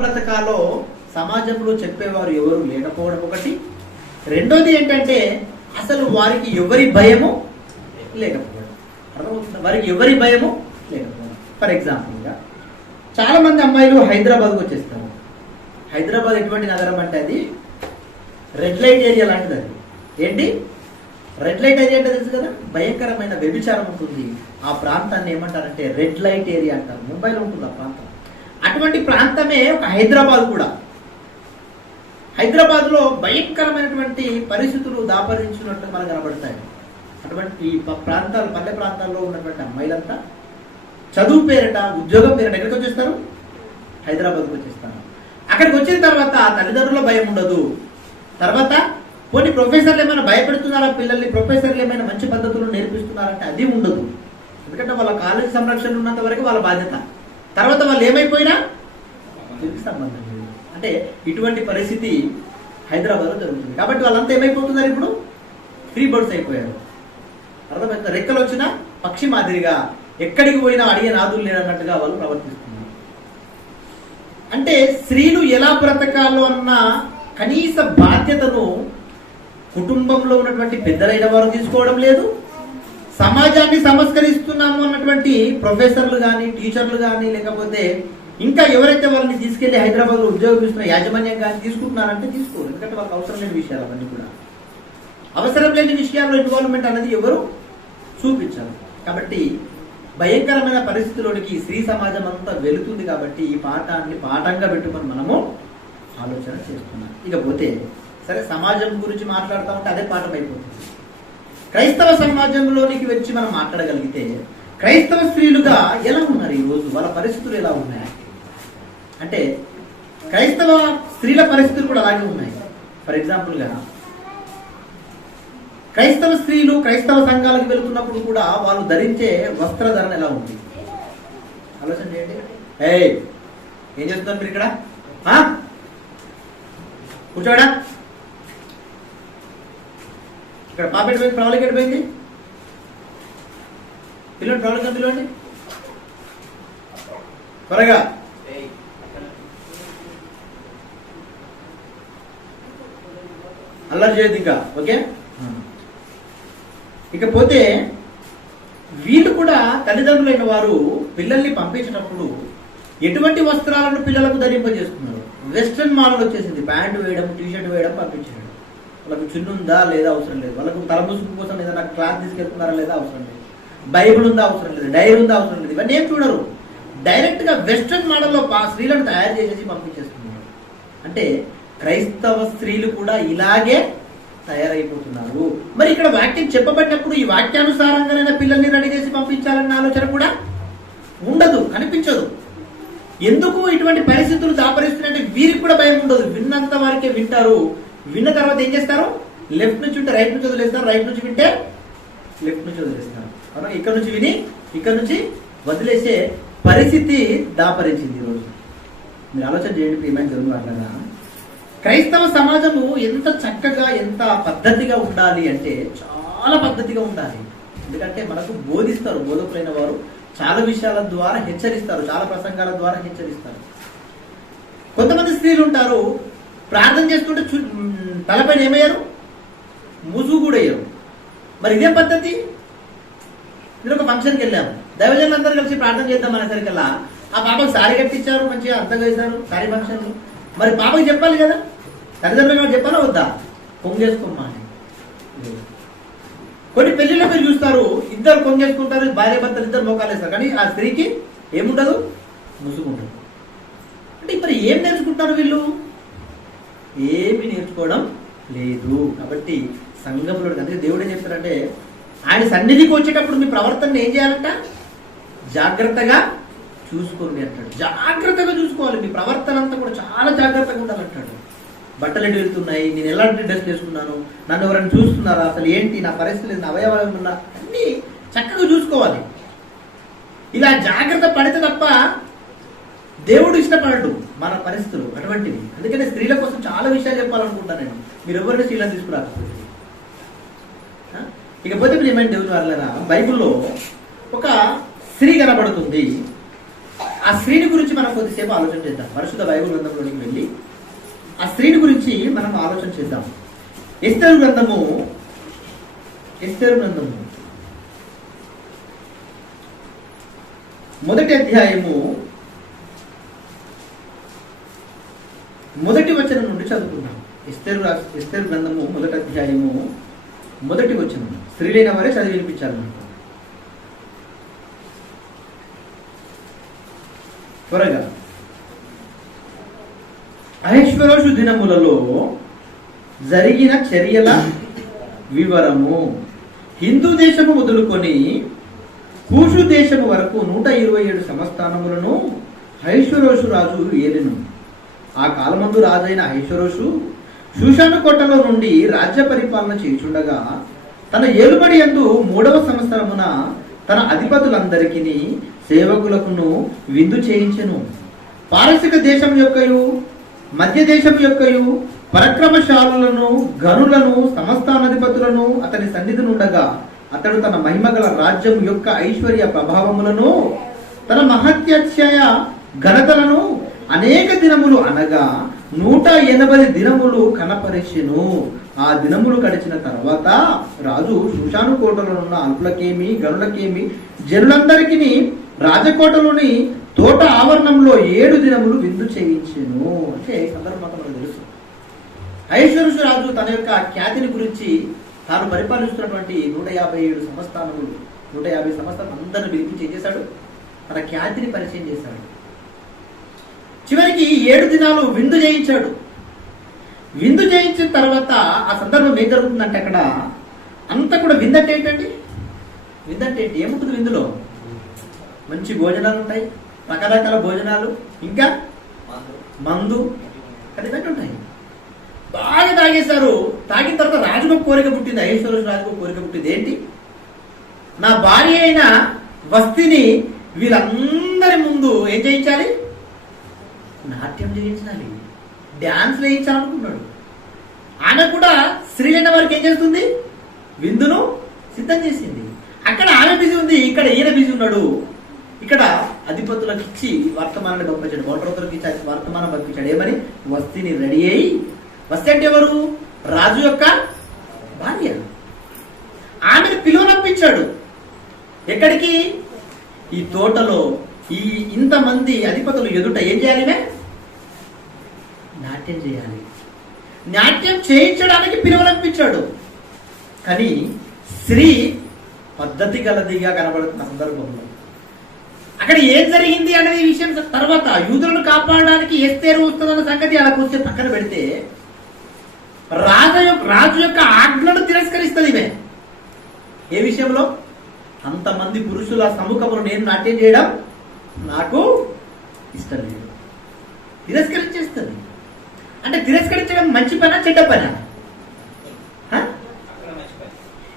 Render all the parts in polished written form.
బ్రతకాలో సమాజంలో చెప్పేవారు ఎవరు లేకపోవడం ఒకటి. రెండోది ఏంటంటే అసలు వారికి ఎవరి భయము లేకపోవడం. అర్థమవుతుందా? వారికి ఎవరి భయము లేకపోవడం. ఫర్ ఎగ్జాంపుల్గా చాలా మంది అమ్మాయిలు హైదరాబాద్కు వచ్చేస్తారు. హైదరాబాద్ ఎటువంటి నగరం అంటే అది రెడ్ లైట్ ఏరియా లాంటిది. అది ఏంటి రెడ్ లైట్ ఏరియా అంటే తెలుసు కదా, భయంకరమైన వ్యభిచారం ఉంటుంది. ఆ ప్రాంతాన్ని ఏమంటారంటే రెడ్ లైట్ ఏరియా అంటారు. ముంబైలో ఉంటుంది ఆ ప్రాంతం. అటువంటి ప్రాంతమే ఒక హైదరాబాద్ కూడా. హైదరాబాద్లో భయంకరమైనటువంటి పరిస్థితులు దాపరించినట్టు మనకు కనబడతాయి. అటువంటి ప్రాంతాలు, పల్లె ప్రాంతాల్లో ఉన్నటువంటి అమ్మాయిలంతా చదువు పేరిట, ఉద్యోగం పేరిట ఎక్కడికి వచ్చేస్తారు? హైదరాబాద్కి వచ్చేస్తారు. అక్కడికి వచ్చిన తర్వాత తల్లిదండ్రుల భయం ఉండదు. తర్వాత కొన్ని ప్రొఫెసర్లు ఏమైనా భయపెడుతున్నారా పిల్లల్ని, ప్రొఫెసర్లు ఏమైనా మంచి పద్ధతులు నేర్పిస్తున్నారంటే అది ఉండదు. ఎందుకంటే వాళ్ళ కాలేజీ సంరక్షణ ఉన్నంత వరకు వాళ్ళ బాధ్యత. తర్వాత వాళ్ళు ఏమైపోయినా తిరిగి సంబంధం లేదు. అంటే ఇటువంటి పరిస్థితి హైదరాబాద్లో జరుగుతుంది. కాబట్టి వాళ్ళంతా ఏమైపోతున్నారు? ఇప్పుడు ఫ్రీ బర్డ్స్ అయిపోయారు. అర్థమైందా? రెక్కలు వచ్చిన పక్షి మాదిరిగా ఎక్కడికి పోయినా అడిగే నాదులు లేదన్నట్టుగా వాళ్ళు ప్రవర్తిస్తున్నారు. అంటే స్త్రీలు ఎలా బ్రతకాలో అన్న కనీస బాధ్యతను కుటుంబంలో ఉన్నటువంటి పెద్దలైన వారు తీసుకోవడం లేదు. సమాజాన్ని సంస్కరిస్తున్నాము అన్నటువంటి ప్రొఫెసర్లు కానీ, టీచర్లు కానీ, లేకపోతే ఇంకా ఎవరైతే వాళ్ళని తీసుకెళ్లి హైదరాబాద్లో ఉద్యోగం ఇస్తున్న యాజమాన్యం కానీ తీసుకుంటున్నారంటే తీసుకోరు. ఎందుకంటే వాళ్ళకి అవసరం లేని విషయాలు అవన్నీ కూడా. అవసరం లేని విషయాల్లో ఇన్వాల్వ్మెంట్ అనేది ఎవరు చూపించారు. కాబట్టి భయంకరమైన పరిస్థితిలోనికి స్త్రీ సమాజం అంతా వెళుతుంది. కాబట్టి ఈ పాఠాన్ని పాఠంగా పెట్టుకొని మనము ఆలోచన చేస్తున్నాం. ఇకపోతే సరే, సమాజం గురించి మాట్లాడుతూ ఉంటే అదే పాఠం అయిపోతుంది. క్రైస్తవ సమాజంలోనికి వచ్చి మనం మాట్లాడగలిగితే క్రైస్తవ స్త్రీలుగా ఎలా ఉన్నారు ఈరోజు, వాళ్ళ పరిస్థితులు ఎలా ఉన్నాయి అంటే క్రైస్తవ స్త్రీల పరిస్థితులు కూడా అలాగే ఉన్నాయి. ఫర్ ఎగ్జాంపుల్గా క్రైస్తవ స్త్రీలు క్రైస్తవ సంఘాలకు వెళుతున్నప్పుడు కూడా వాళ్ళు ధరించే వస్త్రధారణ ఎలా ఉంది ఆలోచన చేయండి. ఏం చేస్తున్నారు మీరు ఇక్కడ? కూర్చోడా? ఇక్కడ పాప ఎడిపోయింది, ప్రవళికి ఎడిపోయింది. పిల్లలు ప్రవళిక పిలవండి త్వరగా. అల్లరి చేయదు ఇంకా. ఓకే. ఇకపోతే వీళ్ళు కూడా తల్లిదండ్రులైన వారు పిల్లల్ని పంపించినప్పుడు ఎటువంటి వస్త్రాలను పిల్లలకు ధరింపజేస్తున్నారు? వెస్ట్రన్ మోడల్ వచ్చేసింది. ప్యాంటు వేయడం, టీషర్ట్ వేయడం, పంపించడం. వాళ్ళకు చున్ను ఉందా లేదా అవసరం లేదు. వాళ్ళకు తలముసుకు కోసం ఏదైనా క్లాత్ తీసుకెళ్తున్నారా లేదా అవసరం లేదు. బైబుల్ ఉందా అవసరం లేదు. డైరీ ఉందా అవసరం లేదు. ఇవన్నీ ఏం చూడరు. డైరెక్ట్ గా వెస్ట్రన్ మోడల్లో స్త్రీలను తయారు చేసేసి పంపించేస్తున్నారు. అంటే క్రైస్తవ స్త్రీలు కూడా ఇలాగే తయారైపోతున్నారు. మరి ఇక్కడ వాక్యం చెప్పబడినప్పుడు ఈ వాక్యానుసారంగానైనా పిల్లల్ని రెడీ చేసి పంపించాలన్న ఆలోచన కూడా ఉండదు, కనిపించదు. ఎందుకు ఇటువంటి పరిస్థితులు దాపరిస్తున్నాయంటే వీరికి కూడా భయం ఉండదు. విన్నంత వారికే వింటారు. విన్న తర్వాత ఏం చేస్తారు? లెఫ్ట్ నుంచి వింటే రైట్ నుంచి వదిలేస్తారు, రైట్ నుంచి వింటే లెఫ్ట్ నుంచి వదిలేస్తారు. అవునా? ఇక్కడ నుంచి విని ఇక్కడ నుంచి వదిలేసే పరిస్థితి దాపరించింది ఈరోజు. మీరు ఆలోచన చేయండి ప్రియమైన దేవుని వారలారా. క్రైస్తవ సమాజము ఎంత చక్కగా, ఎంత పద్ధతిగా ఉండాలి అంటే చాలా పద్ధతిగా ఉండాలి. ఎందుకంటే మనకు బోధిస్తారు, బోధకులైన వారు చాలా విషయాల ద్వారా హెచ్చరిస్తారు, చాలా ప్రసంగాల ద్వారా హెచ్చరిస్తారు. కొంతమంది స్త్రీలు ఉంటారు, ప్రార్థన చేస్తుంటే తలపైన ఏమయ్యారు? ముసుగు కూడా అయ్యారు. మరి ఇదే పద్ధతి. మీరు ఒక ఫంక్షన్కి వెళ్ళాము, దైవజనులు అందరూ కలిసి ప్రార్థన చేద్దాం అనేసరికల్లా ఆ పాపకు సారీ కట్టించారు, మంచిగా అంతగా వేశారు సారీ ఫంక్షన్లు. మరి పాపకి చెప్పాలి కదా, తల్లిదండ్రులు చెప్పాలా వద్దా? కొంగేసుకోమ్మా అని. కొన్ని పెళ్లిలో మీరు చూస్తారు, ఇద్దరు కొంగేసుకుంటారు, భార్య భర్తలు ఇద్దరు మోకాలు వేస్తారు, కానీ ఆ స్త్రీకి ఏముండదు? ముసుగు ఉండదు. అంటే మరి ఏం నేర్చుకుంటారు వీళ్ళు? ఏమి నేర్చుకోవడం లేదు. కాబట్టి సంఘంలో అందుకే దేవుడు ఏం చెప్తారంటే ఆయన సన్నిధికి వచ్చేటప్పుడు మీ ప్రవర్తన ఏం చేయాలంట? జాగ్రత్తగా చూసుకోండి అంటాడు. జాగ్రత్తగా చూసుకోవాలి. మీ ప్రవర్తన అంతా కూడా చాలా జాగ్రత్తగా ఉండాలంటాడు. బట్టలు ఎటు వెళ్తున్నాయి, నేను ఎలాంటి డ్రెస్ వేసుకున్నాను, నన్ను ఎవరైనా చూస్తున్నారా, అసలు ఏంటి నా పరిస్థితి, నా అవయవాలు ఉన్నా అన్నీ చక్కగా చూసుకోవాలి. ఇలా జాగ్రత్త పడితే తప్ప దేవుడు ఇష్టపడడు మన పరిస్థితులు అటువంటివి. అందుకనే స్త్రీల కోసం చాలా విషయాలు చెప్పాలనుకుంటాను నేను. మీరు ఎవరిని స్త్రీలను తీసుకురాకపోతే. ఇకపోతే మీరు ఏమైనా దేవుని వారలారా, బైబిల్లో ఒక స్త్రీ కనబడుతుంది. ఆ స్త్రీని గురించి మనం కొద్దిసేపు ఆలోచన చేద్దాం. పరిశుద్ధ బైబిల్ గ్రంథంలోనికి వెళ్ళి ఆ స్త్రీని గురించి మనం ఆలోచన చేద్దాం. ఎస్తేరు గ్రంథము మొదటి అధ్యాయము మొదటి వచనం నుండి చదువుకుందాం. ఎస్తేరు గ్రంథము మొదటి అధ్యాయము మొదటి వచనం. స్త్రీలైన వారే చదివి వినిపించాలి మనకు త్వరగా. అహేశ్వరోషు దినములలో జరిగిన చర్యల వివరము. హిందూ దేశము మొదలుకొని కూషు దేశము వరకు 127 సంస్థానములను అహేశ్వరోషు రాజు ఏలెను. ఆ కాలమందు రాజైన అహేశ్వరోషు షూషాను కోటలో నుండి రాజ్య పరిపాలన చేయుచుండగా తన ఏలుబడి యందు 3వ సంవత్సరమున తన అధిపతులందరికీ సేవకులకును విందు చేయించెను. పారసిక దేశం యొక్కయు మధ్య దేశం యొక్కయు పరక్రమశాలులను గనులను సమస్తానాధిపతులను అతని సన్నిధి నుండగా అతడు తన మహిమగల రాజ్యం యొక్క ఐశ్వర్య ప్రభావములను తన మహత్యక్షయ ఘనతలను అనేక దినములు అనగా 180 దినములు కనపరిచెను. ఆ దినములు గడిచిన తర్వాత రాజు షూషాను కోటలో ఉన్న అల్పులకేమి గనులకేమి జనులందరికీ రాజకోటలోని తోట ఆవరణంలో 7 దినములు విందు చేయించెను. అంటే సందర్భం మనకు తెలుసు. అహేశ్వరోషు రాజు తన యొక్క ఖ్యాతిని గురించి తాను పరిపాలిస్తున్నటువంటి 157 సంస్థానములు 150 సంస్థానం అందరిని పిలిపించి ఏం చేశాడు? తన ఖ్యాతిని పరిచయం చేశాడు. చివరికి 7 దినాలు విందు చేయించాడు. విందు చేయించిన తర్వాత ఆ సందర్భం ఏం జరుగుతుందంటే అక్కడ అంతా కూడా విందంటే ఏంటండి? విందంటే ఏంటి? ఏముంటుంది విందులో? మంచి భోజనాలు ఉంటాయి, రకరకాల భోజనాలు, ఇంకా మందు అది ఇవన్నీ ఉంటాయి. బాగా తాగేశారు. తాగిన తర్వాత రాజుకు కోరిక పుట్టింది. అహేశ్వరోషు రాజుకు కోరిక పుట్టింది. ఏంటి? నా భార్య అయిన వస్తిని వీళ్ళందరి ముందు ఏం చేయించాలి? నాట్యం చేయించాలి, డ్యాన్స్ వేయించాలనుకున్నాడు. ఆమె కూడా స్త్రీలైన వారికి ఏం చేస్తుంది? విందును సిద్ధం చేసింది. అక్కడ ఆమె బిజీ ఉంది, ఇక్కడ ఈయన బిజీ ఉన్నాడు. ఇక్కడ అధిపతులకు ఇచ్చి వర్తమానాన్ని పంపించాడు, ఒంటరికి ఇచ్చి వర్తమానం పంపించాడు. ఏమని? వస్తిని రెడీ అయ్యి. వస్తి అంటే ఎవరు? రాజు యొక్క భార్య. ఆమెను పిలువనంపించాడు. ఎక్కడికి? ఈ తోటలో ఈ ఇంతమంది అధిపతులు ఎదుట ఏం చేయాలి? నాట్యం చేయాలి. నాట్యం చేయించడానికి పిలువనంపించాడు. కానీ స్త్రీ పద్ధతి గలదిగా కనబడుతున్న సందర్భంలో అక్కడ ఏం జరిగింది అనేది విషయం తర్వాత యూదులను కాపాడడానికి ఎస్తేరు వస్తుందన్న సంగతి అలా కూర్చొని పక్కన పెడితే రాజు యొక్క ఆజ్ఞను తిరస్కరిస్తుంది ఈమె. ఏ విషయంలో? అంతమంది పురుషుల సముఖమును నేను నాట్యం చేయడం నాకు ఇష్టం లేదు. తిరస్కరించేస్తుంది. అంటే తిరస్కరించడం మంచి పనా చెడ్డ పనా?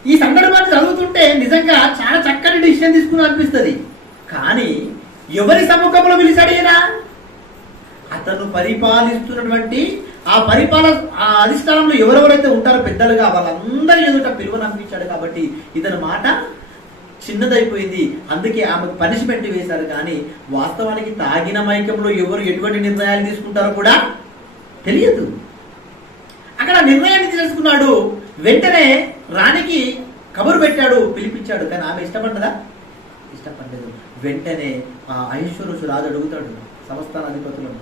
ఈ సందర్భాన్ని చదువుతుంటే నిజంగా చాలా చక్కని డిసిషన్ తీసుకుని అనిపిస్తుంది. కానీ ఎవరి సముఖంలో పిలిచాడేనా? అతను పరిపాలిస్తున్నటువంటి ఆ అధిష్టానంలో ఎవరెవరైతే ఉంటారో పెద్దలుగా వాళ్ళందరి ఎదుట పిలువనంపించాడు. కాబట్టి ఇతని మాట చిన్నదైపోయింది. అందుకే ఆమెకు పనిష్మెంట్ వేశారు. కానీ వాస్తవానికి తాగిన మైకంలో ఎవరు ఎటువంటి నిర్ణయాలు తీసుకుంటారో కూడా తెలియదు. అక్కడ నిర్ణయాన్ని తీసుకున్నాడు. వెంటనే రాణికి కబురు పెట్టాడు, పిలిపించాడు. కానీ ఆమె ఇష్టపడ్డదా? ఇష్టపడ్డదు. వెంటనే ఆ అహేశ్వరోషు రాజు అడుగుతాడు సంస్థాన అధిపతులను,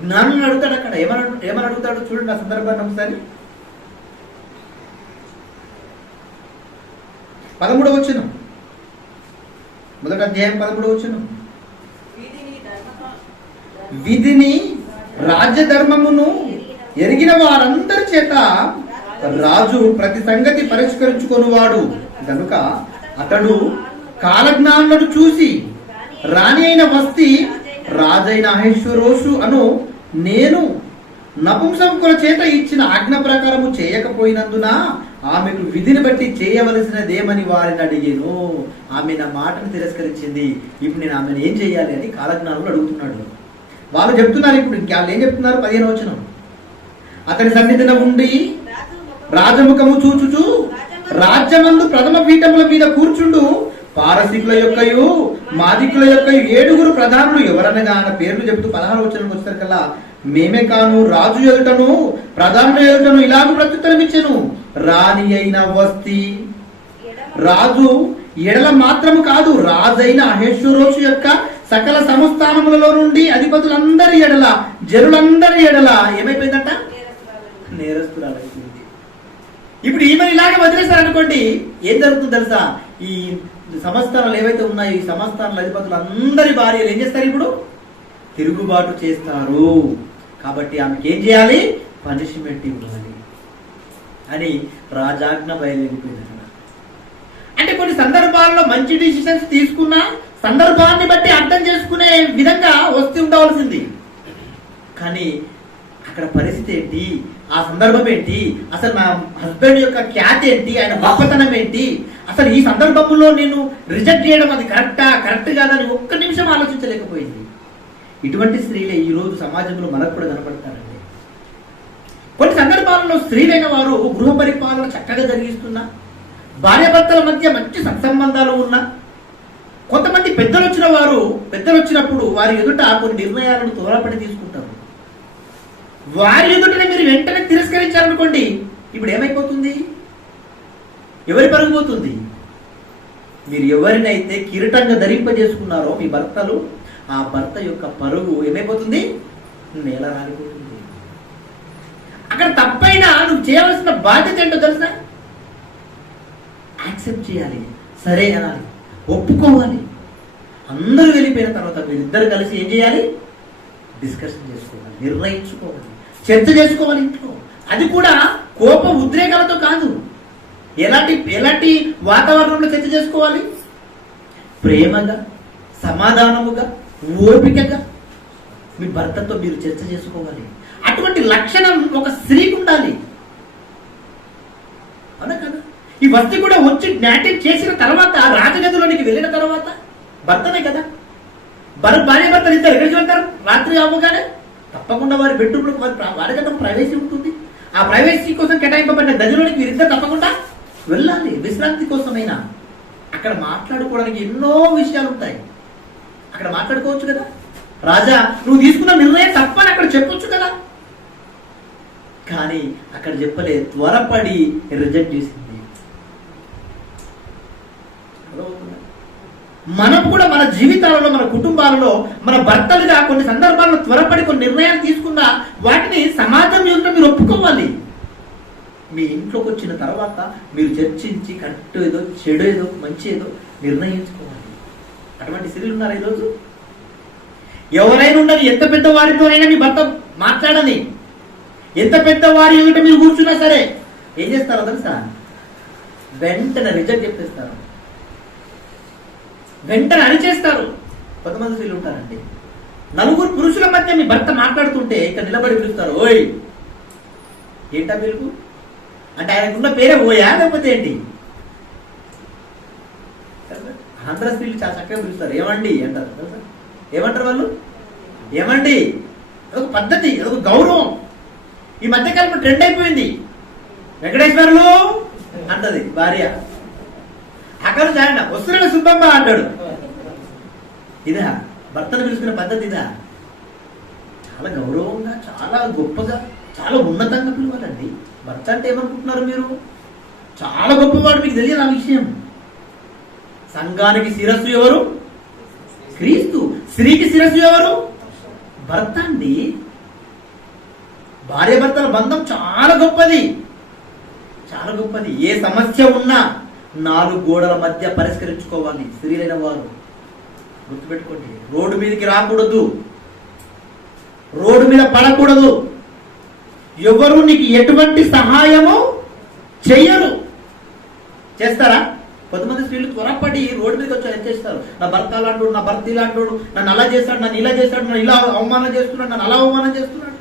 జ్ఞానులను అడుగుతాడు. అక్కడ ఏమని అడుగుతాడు చూడండి ఆ సందర్భాన్ని ఒకసారి. 13వ వచనం, మొదటి అధ్యాయం 13వ వచనం. విధిని రాజ్యధర్మమును ఎరిగిన వారందరి చేత రాజు ప్రతి సంగతి పరిష్కరించుకొనువాడు గనుక అతడు కాలజ్ఞానులను చూసి రాణి అయిన వస్తి రాజైన అహేశ్వరోషు అను నేను నపుంసకుల చేత ఇచ్చిన ఆజ్ఞ ప్రకారము చేయకపోయినందున ఆమెకు విధిని బట్టి చేయవలసినదేమని వారిని అడిగాను. ఆమె నా మాటను తిరస్కరించింది. ఇప్పుడు నేను ఆమెను ఏం చేయాలి అని కాలజ్ఞానులు అడుగుతున్నాడు. వాళ్ళు చెప్తున్నారు. ఇప్పుడు వాళ్ళు ఏం చెప్తున్నారు? 15వ వచనం. అతని సన్నిధిన ఉండి రాజముఖము చూచుచు రాజ్యమందు ప్రథమ పీఠముల మీద కూర్చుండు పారసీకుల యొక్కయు మాదికుల యొక్క 7 ప్రధానులు ఎవరనగా ఆయన పేర్లు చెబుతూ 16 వచనంకి వచ్చేసరికల్లా మేమే కాను రాజు ఎదుటను ప్రధానుల ఎదుటను ఇలాగ ప్రత్యుత్తరం ఇచ్చెను, రాణి అయిన వస్తి రాజు ఎడల మాత్రము కాదు, రాజైన అహేశ్వరోషు యొక్క సకల సంస్థానములలో నుండి అధిపతులందరి ఎడల జనులందరి ఎడల ఏమైపోయిందంట? నేరస్తురాలైపోయింది. ఇప్పుడు ఈమె ఇలాగే వదిలేశారనుకోండి, ఏం జరుగుతుంది తెలుసా? ఈ సంస్థానాలు ఏవైతే ఉన్నాయో ఈ సంస్థానాల అధిపతులు అందరి భార్యలు ఏం చేస్తారు? ఇప్పుడు తిరుగుబాటు చేస్తారు. కాబట్టి ఆమెకి ఏం చేయాలి? పనిష్మెంట్ ఇవ్వాలి అని రాజాజ్ఞ బయలుదేరిపోయింది. అంటే కొన్ని సందర్భాల్లో మంచి డిసిషన్స్ తీసుకున్న సందర్భాన్ని బట్టి అర్థం చేసుకునే విధంగా వస్తూ ఉండవలసింది. కానీ అక్కడ పరిస్థితి ఏంటి, ఆ సందర్భం ఏంటి, అసలు నా హస్బెండ్ యొక్క ఖ్యాతి ఏంటి, ఆయన గొప్పతనం ఏంటి, అసలు ఈ సందర్భంలో నేను రిజెక్ట్ చేయడం అది కరెక్ట్ కాదని ఒక్క నిమిషం ఆలోచించలేకపోయింది. ఇటువంటి స్త్రీలే ఈ రోజు సమాజంలో మనకు కూడా కనపడతారండి. కొన్ని సందర్భాలలో స్త్రీలైన వారు గృహ పరిపాలన చక్కగా జరిగిస్తున్నా, భార్యాభర్తల మధ్య మంచి సత్సంబంధాలు ఉన్నా, కొంతమంది పెద్దలు వచ్చినప్పుడు వారి ఎదుట కొన్ని నిర్ణయాలను త్వరపడి తీసుకుంటారు. వారి ఎదుటనే మీరు వెంటనే తిరస్కరించారనుకోండి, ఇప్పుడు ఏమైపోతుంది? ఎవరి పరుగు పోతుంది? మీరు ఎవరినైతే కిరీటంగా ధరింపజేసుకున్నారో మీ భర్తలు, ఆ భర్త యొక్క పరుగు ఏమైపోతుంది? నేల రాలిపోతుంది. అక్కడ తప్పైనా నువ్వు చేయవలసిన బాధ్యత ఏంటో తెలుసా? యాక్సెప్ట్ చేయాలి, సరే అనాలి, ఒప్పుకోవాలి. అందరూ వెళ్ళిపోయిన తర్వాత మీరిద్దరు కలిసి ఏం చేయాలి? డిస్కషన్ చేసుకోవాలి, నిర్ణయించుకోవాలి, చర్చ చేసుకోవాలి ఇంట్లో. అది కూడా కోప ఉద్రేకాలతో కాదు. ఎలాంటి వాతావరణంలో చర్చ చేసుకోవాలి? ప్రేమగా, సమాధానముగా, ఓపికగా మీ భర్తతో మీరు చర్చ చేసుకోవాలి. అటువంటి లక్షణం ఒక స్త్రీకి ఉండాలి. అవునా కదా? ఈ వస్తి కూడా వచ్చి జ్ఞాటిక్ చేసిన తర్వాత, రాజగదిలోనికి వెళ్ళిన తర్వాత భర్తనే కదా, భార్య భర్తలు ఇద్దరు ఎక్కడికి వెళ్తారు? రాత్రి అవ్వగానే తప్పకుండా వారి బెడ్రూమ్లో వారికంటే ప్రైవసీ ఉంటుంది. ఆ ప్రైవసీ కోసం కేటాయింపబడిన గదిలోనికి వీరిద్దరు తప్పకుండా వెళ్ళాలి, విశ్రాంతి కోసమైనా. అక్కడ మాట్లాడుకోవడానికి ఎన్నో విషయాలు ఉంటాయి, అక్కడ మాట్లాడుకోవచ్చు కదా. రాజా, నువ్వు తీసుకున్న నిర్ణయం తప్పని అక్కడ చెప్పొచ్చు కదా. కానీ అక్కడ చెప్పలే, త్వరపడి రిజెక్ట్ చేసింది. మనం కూడా మన జీవితాలలో, మన కుటుంబాలలో, మన భర్తలుగా కొన్ని సందర్భాల్లో త్వరపడి కొన్ని నిర్ణయాలు తీసుకున్నా వాటిని సమాజం యొక్క మీరు ఒప్పుకోవాలి. మీ ఇంట్లోకి వచ్చిన తర్వాత మీరు చర్చించి కరెక్ట్ ఏదో, చెడు ఏదో, మంచి ఏదో నిర్ణయించుకోవాలి. అటువంటి స్త్రీలు ఉన్నారు ఈరోజు. ఎవరైనా ఉండని, ఎంత పెద్ద వారితోనైనా మీ భర్త మాట్లాడని, ఎంత పెద్ద వారి ఏమిటో మీరు కూర్చున్నా సరే ఏం చేస్తారో తెలుసా? వెంటనే రిజెక్ట్ చెప్పేస్తారు, వెంటనే అరిచేస్తారు. కొంతమంది స్త్రీలు ఉంటారండి, నలుగురు పురుషుల మధ్య మీ భర్త మాట్లాడుతుంటే ఇక్కడ నిలబడి పిలుస్తారు, ఓయ్. ఏంటా పిలుపు అంటే? ఆయనకున్న పేరే ఓయా లేకపోతే ఏంటి? ఆంధ్ర స్త్రీలు చాలా చక్కగా పిలుస్తారు, ఏమండి అంటారు తెలుసా? ఏమంటారు వాళ్ళు? ఏమండి. అదొక పద్ధతి, అదొక గౌరవం. ఈ మధ్యకాలంలో ట్రెండ్ అయిపోయింది. వెంకటేశ్వర్లు అంటది భార్య, అక్కడ జాయిన వస్తున్న సుబ్బమ్మ అంటాడు. ఇదా భర్తను పిలుచుకునే పద్ధతి? ఇదా? చాలా గౌరవంగా, చాలా గొప్పగా, చాలా ఉన్నతంగా పిలవాలండి. భర్త అంటే ఏమనుకుంటున్నారు మీరు? చాలా గొప్పవాడు, మీకు తెలియదు ఆ విషయం. సంఘానికి శిరస్సు ఎవరు? క్రీస్తు. స్త్రీకి శిరస్సు ఎవరు? భర్త అండి. భార్య భర్తల బంధం చాలా గొప్పది, చాలా గొప్పది. ఏ సమస్య ఉన్నా 4 గోడల మధ్య పరిష్కరించుకోవాలి స్త్రీలైన వారు. గుర్తుపెట్టుకోండి, రోడ్డు మీదకి రాకూడదు, రోడ్డు మీద పడకూడదు. ఎవరు నీకు ఎటువంటి సహాయము చెయ్యరు. చేస్తారా? కొంతమంది స్త్రీలు త్వరపడి రోడ్డు మీదకి వచ్చి ఏం చేస్తారు? నా భర్త అలాంటోడు, నా భర్త ఇలాంటోడు, నన్ను అలా చేస్తాడు, నన్ను ఇలా చేస్తాడు, నన్ను ఇలా అవమానం చేస్తున్నాడు, నన్ను అలా అవమానం చేస్తున్నాడు.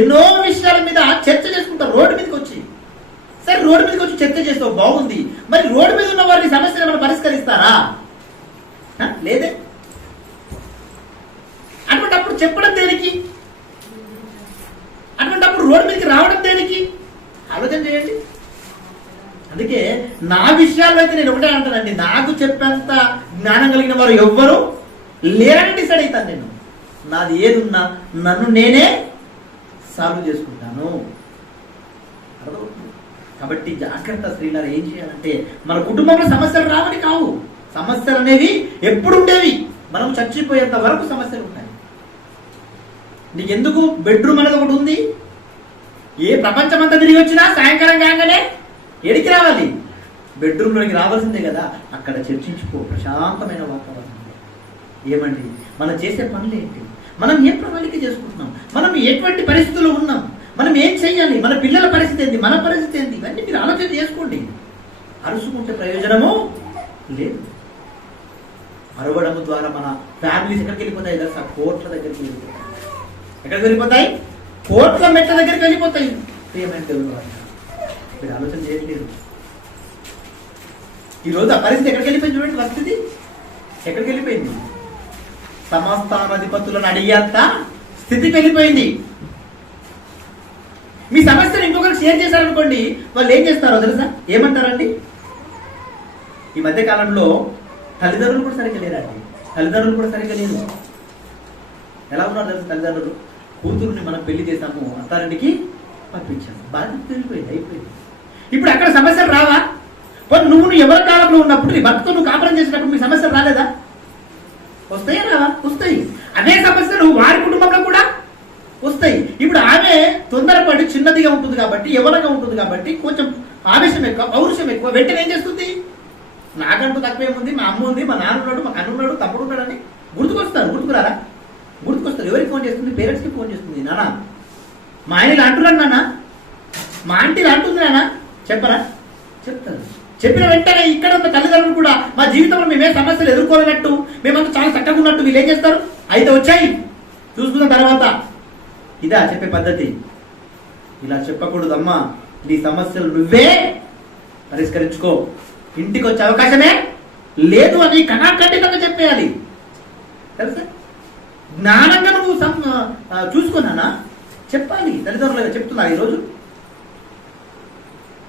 ఎన్నో విషయాల మీద చర్చ చేసుకుంటారు రోడ్డు మీదకి వచ్చి. సరే, రోడ్డు మీదకి వచ్చి చర్చ చేస్తావు, బాగుంది. మరి రోడ్డు మీద ఉన్న వారిని సమస్యలు ఏమైనా పరిష్కరిస్తారా? లేదే. అటువంటిప్పుడు చెప్పడం దేనికి? అటువంటిప్పుడు రోడ్డు మీదకి రావడం దేనికి? ఆలోచన చేయండి. అందుకే నా విషయం విషయాల్లో అయితే నేను ఒకటే అంటానండి, నాకు చెప్పేంత జ్ఞానం కలిగిన వారు ఎవ్వరు లేరని డిసైడ్ అవుతాను నేను. నాది ఏది ఉన్నా నన్ను నేనే సాల్వ్ చేసుకుంటాను. కాబట్టి జాగ్రత్త స్త్రీలారు. ఏం చేయాలంటే మన కుటుంబంలో సమస్యలు రావని కావు, సమస్యలు అనేవి ఎప్పుడు ఉండేవి. మనం చచ్చిపోయేంత వరకు సమస్యలు ఉంటాయి. నీకెందుకు బెడ్రూమ్ అనేది ఒకటి ఉంది. ఏ ప్రపంచం అంతా తిరిగి వచ్చినా సాయంకాలం కాగానే ఎడికి రావాలి, బెడ్రూమ్లోకి రావాల్సిందే కదా. అక్కడ చర్చించుకో, ప్రశాంతమైన వాతావరణం. ఏమండి మనం చేసే పనులు ఏంటి, మనం ఏ ప్రణాళిక చేసుకుంటున్నాం, మనం ఎటువంటి పరిస్థితుల్లో ఉన్నాం, మనం ఏం చెయ్యాలి, మన పిల్లల పరిస్థితి ఏంటి, మన పరిస్థితి ఏంటి, ఇవన్నీ మీరు ఆలోచన చేసుకోండి. అరుసుకుంటే ప్రయోజనము లేదు. అరవడం ద్వారా మన ఫ్యామిలీస్ ఎక్కడికి వెళ్ళిపోతాయి తెలుసా? కోట్ల దగ్గరికి వెళ్ళిపోతాయి. ఎక్కడికి వెళ్ళిపోతాయి? కోట్ల మెట్ల దగ్గరికి వెళ్ళిపోతాయి. పేమెంట్ మీరు ఆలోచన చేయట్లేదు. ఈరోజు ఆ పరిస్థితి ఎక్కడికి వెళ్ళిపోయింది చూడండి. పరిస్థితి ఎక్కడికి వెళ్ళిపోయింది? సమస్తానాధిపతులను అడిగేంత స్థితికి వెళ్ళిపోయింది. మీ సమస్యను ఇంకొకరికి షేర్ చేశారనుకోండి, వాళ్ళు ఏం చేస్తారో తెలుసా? ఏమంటారండి? ఈ మధ్య కాలంలో తల్లిదండ్రులు కూడా సరిగ్గా లేరండి. తల్లిదండ్రులు కూడా సరిగ్గా లేదు. ఎలా ఉన్నారు తెలుసా? తల్లిదండ్రులు కూతురుని మనం పెళ్లి చేశాము, అత్తారింటికి పంపించాము, బాధ్యత వెళ్ళిపోయింది, అయిపోయింది. ఇప్పుడు అక్కడ సమస్యలు రావా? నువ్వు ఎవరి కాలంలో ఉన్నప్పుడు నీ భర్తతో నువ్వు కాపురం చేసినప్పుడు మీ సమస్యలు రాలేదా? వస్తాయా రావా? వస్తాయి. అదే సమస్యలు వారి కుటుంబంలో కూడా వస్తాయి. ఇప్పుడు ఆమె తొందరపడి చిన్నదిగా ఉంటుంది కాబట్టి, ఎవరగా ఉంటుంది కాబట్టి, కొంచెం ఆవేశం ఎక్కువ, పౌరుషం ఎక్కువ. వెంటనే ఏం చేస్తుంది? నాకంటూ తక్కువేముంది, మా అమ్మ ఉంది, మా నాన్న ఉన్నాడు, మా అన్న ఉన్నాడు, తమ్ముడు ఉన్నాడని గుర్తుకొస్తారు. గుర్తుకురారా? గుర్తుకొస్తారు. ఎవరికి ఫోన్ చేస్తుంది? పేరెంట్స్కి ఫోన్ చేస్తుంది. నాన్న మా ఆయన ఇలా అంటున్నాడు, నాన్న మా ఆంటీ ఇలా అంటుంది నాన్న, చెప్పరా? చెప్తారు. చెప్పిన వెంటనే ఇక్కడ ఉన్న తల్లిదండ్రులు కూడా మా జీవితంలో మేమే సమస్యలు ఎదుర్కోలేనట్టు, మేమంతా చాలా చక్కగా ఉన్నట్టు వీళ్ళు ఏం చేస్తారు? అయితే వచ్చాయి చూసుకున్న తర్వాత. ఇదా చెప్పే పద్ధతి? ఇలా చెప్పకూడదమ్మా. నీ సమస్యలు నువ్వే పరిష్కరించుకో, ఇంటికి వచ్చే అవకాశమే లేదు అని కణాఖండితంగా చెప్పేయాలి. తెలుసా? జ్ఞానంగా నువ్వు చూసుకున్నానా చెప్పాలి. తల్లిదండ్రులుగా చెప్తున్నారు. ఈరోజు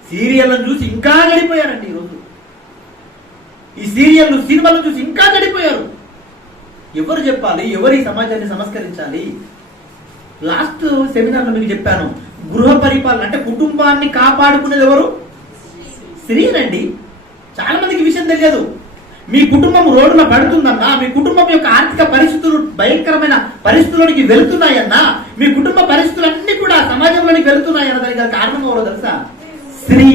సీరియళ్ళను చూసి ఇంకా గడిపోయారండి. ఈరోజు ఈ సీరియళ్ళు సినిమాలను చూసి ఇంకా గడిపోయారు. ఎవరు చెప్పాలి? ఎవరు ఈ సమాజాన్ని సంస్కరించాలి? లాస్ట్ సెమినార్లో మీకు చెప్పాను, గృహ పరిపాలన అంటే కుటుంబాన్ని కాపాడుకునేది ఎవరు? స్త్రీనండి. చాలా మందికి విషయం తెలియదు. మీ కుటుంబం రోడ్డున పడుతుందన్నా, మీ కుటుంబం యొక్క ఆర్థిక పరిస్థితులు భయంకరమైన పరిస్థితుల్లోనికి వెళుతున్నాయన్నా, మీ కుటుంబ పరిస్థితులన్నీ కూడా సమాజంలోనికి వెళుతున్నాయన్న దానికి కారణం ఎవరో తెలుసా? స్త్రీ.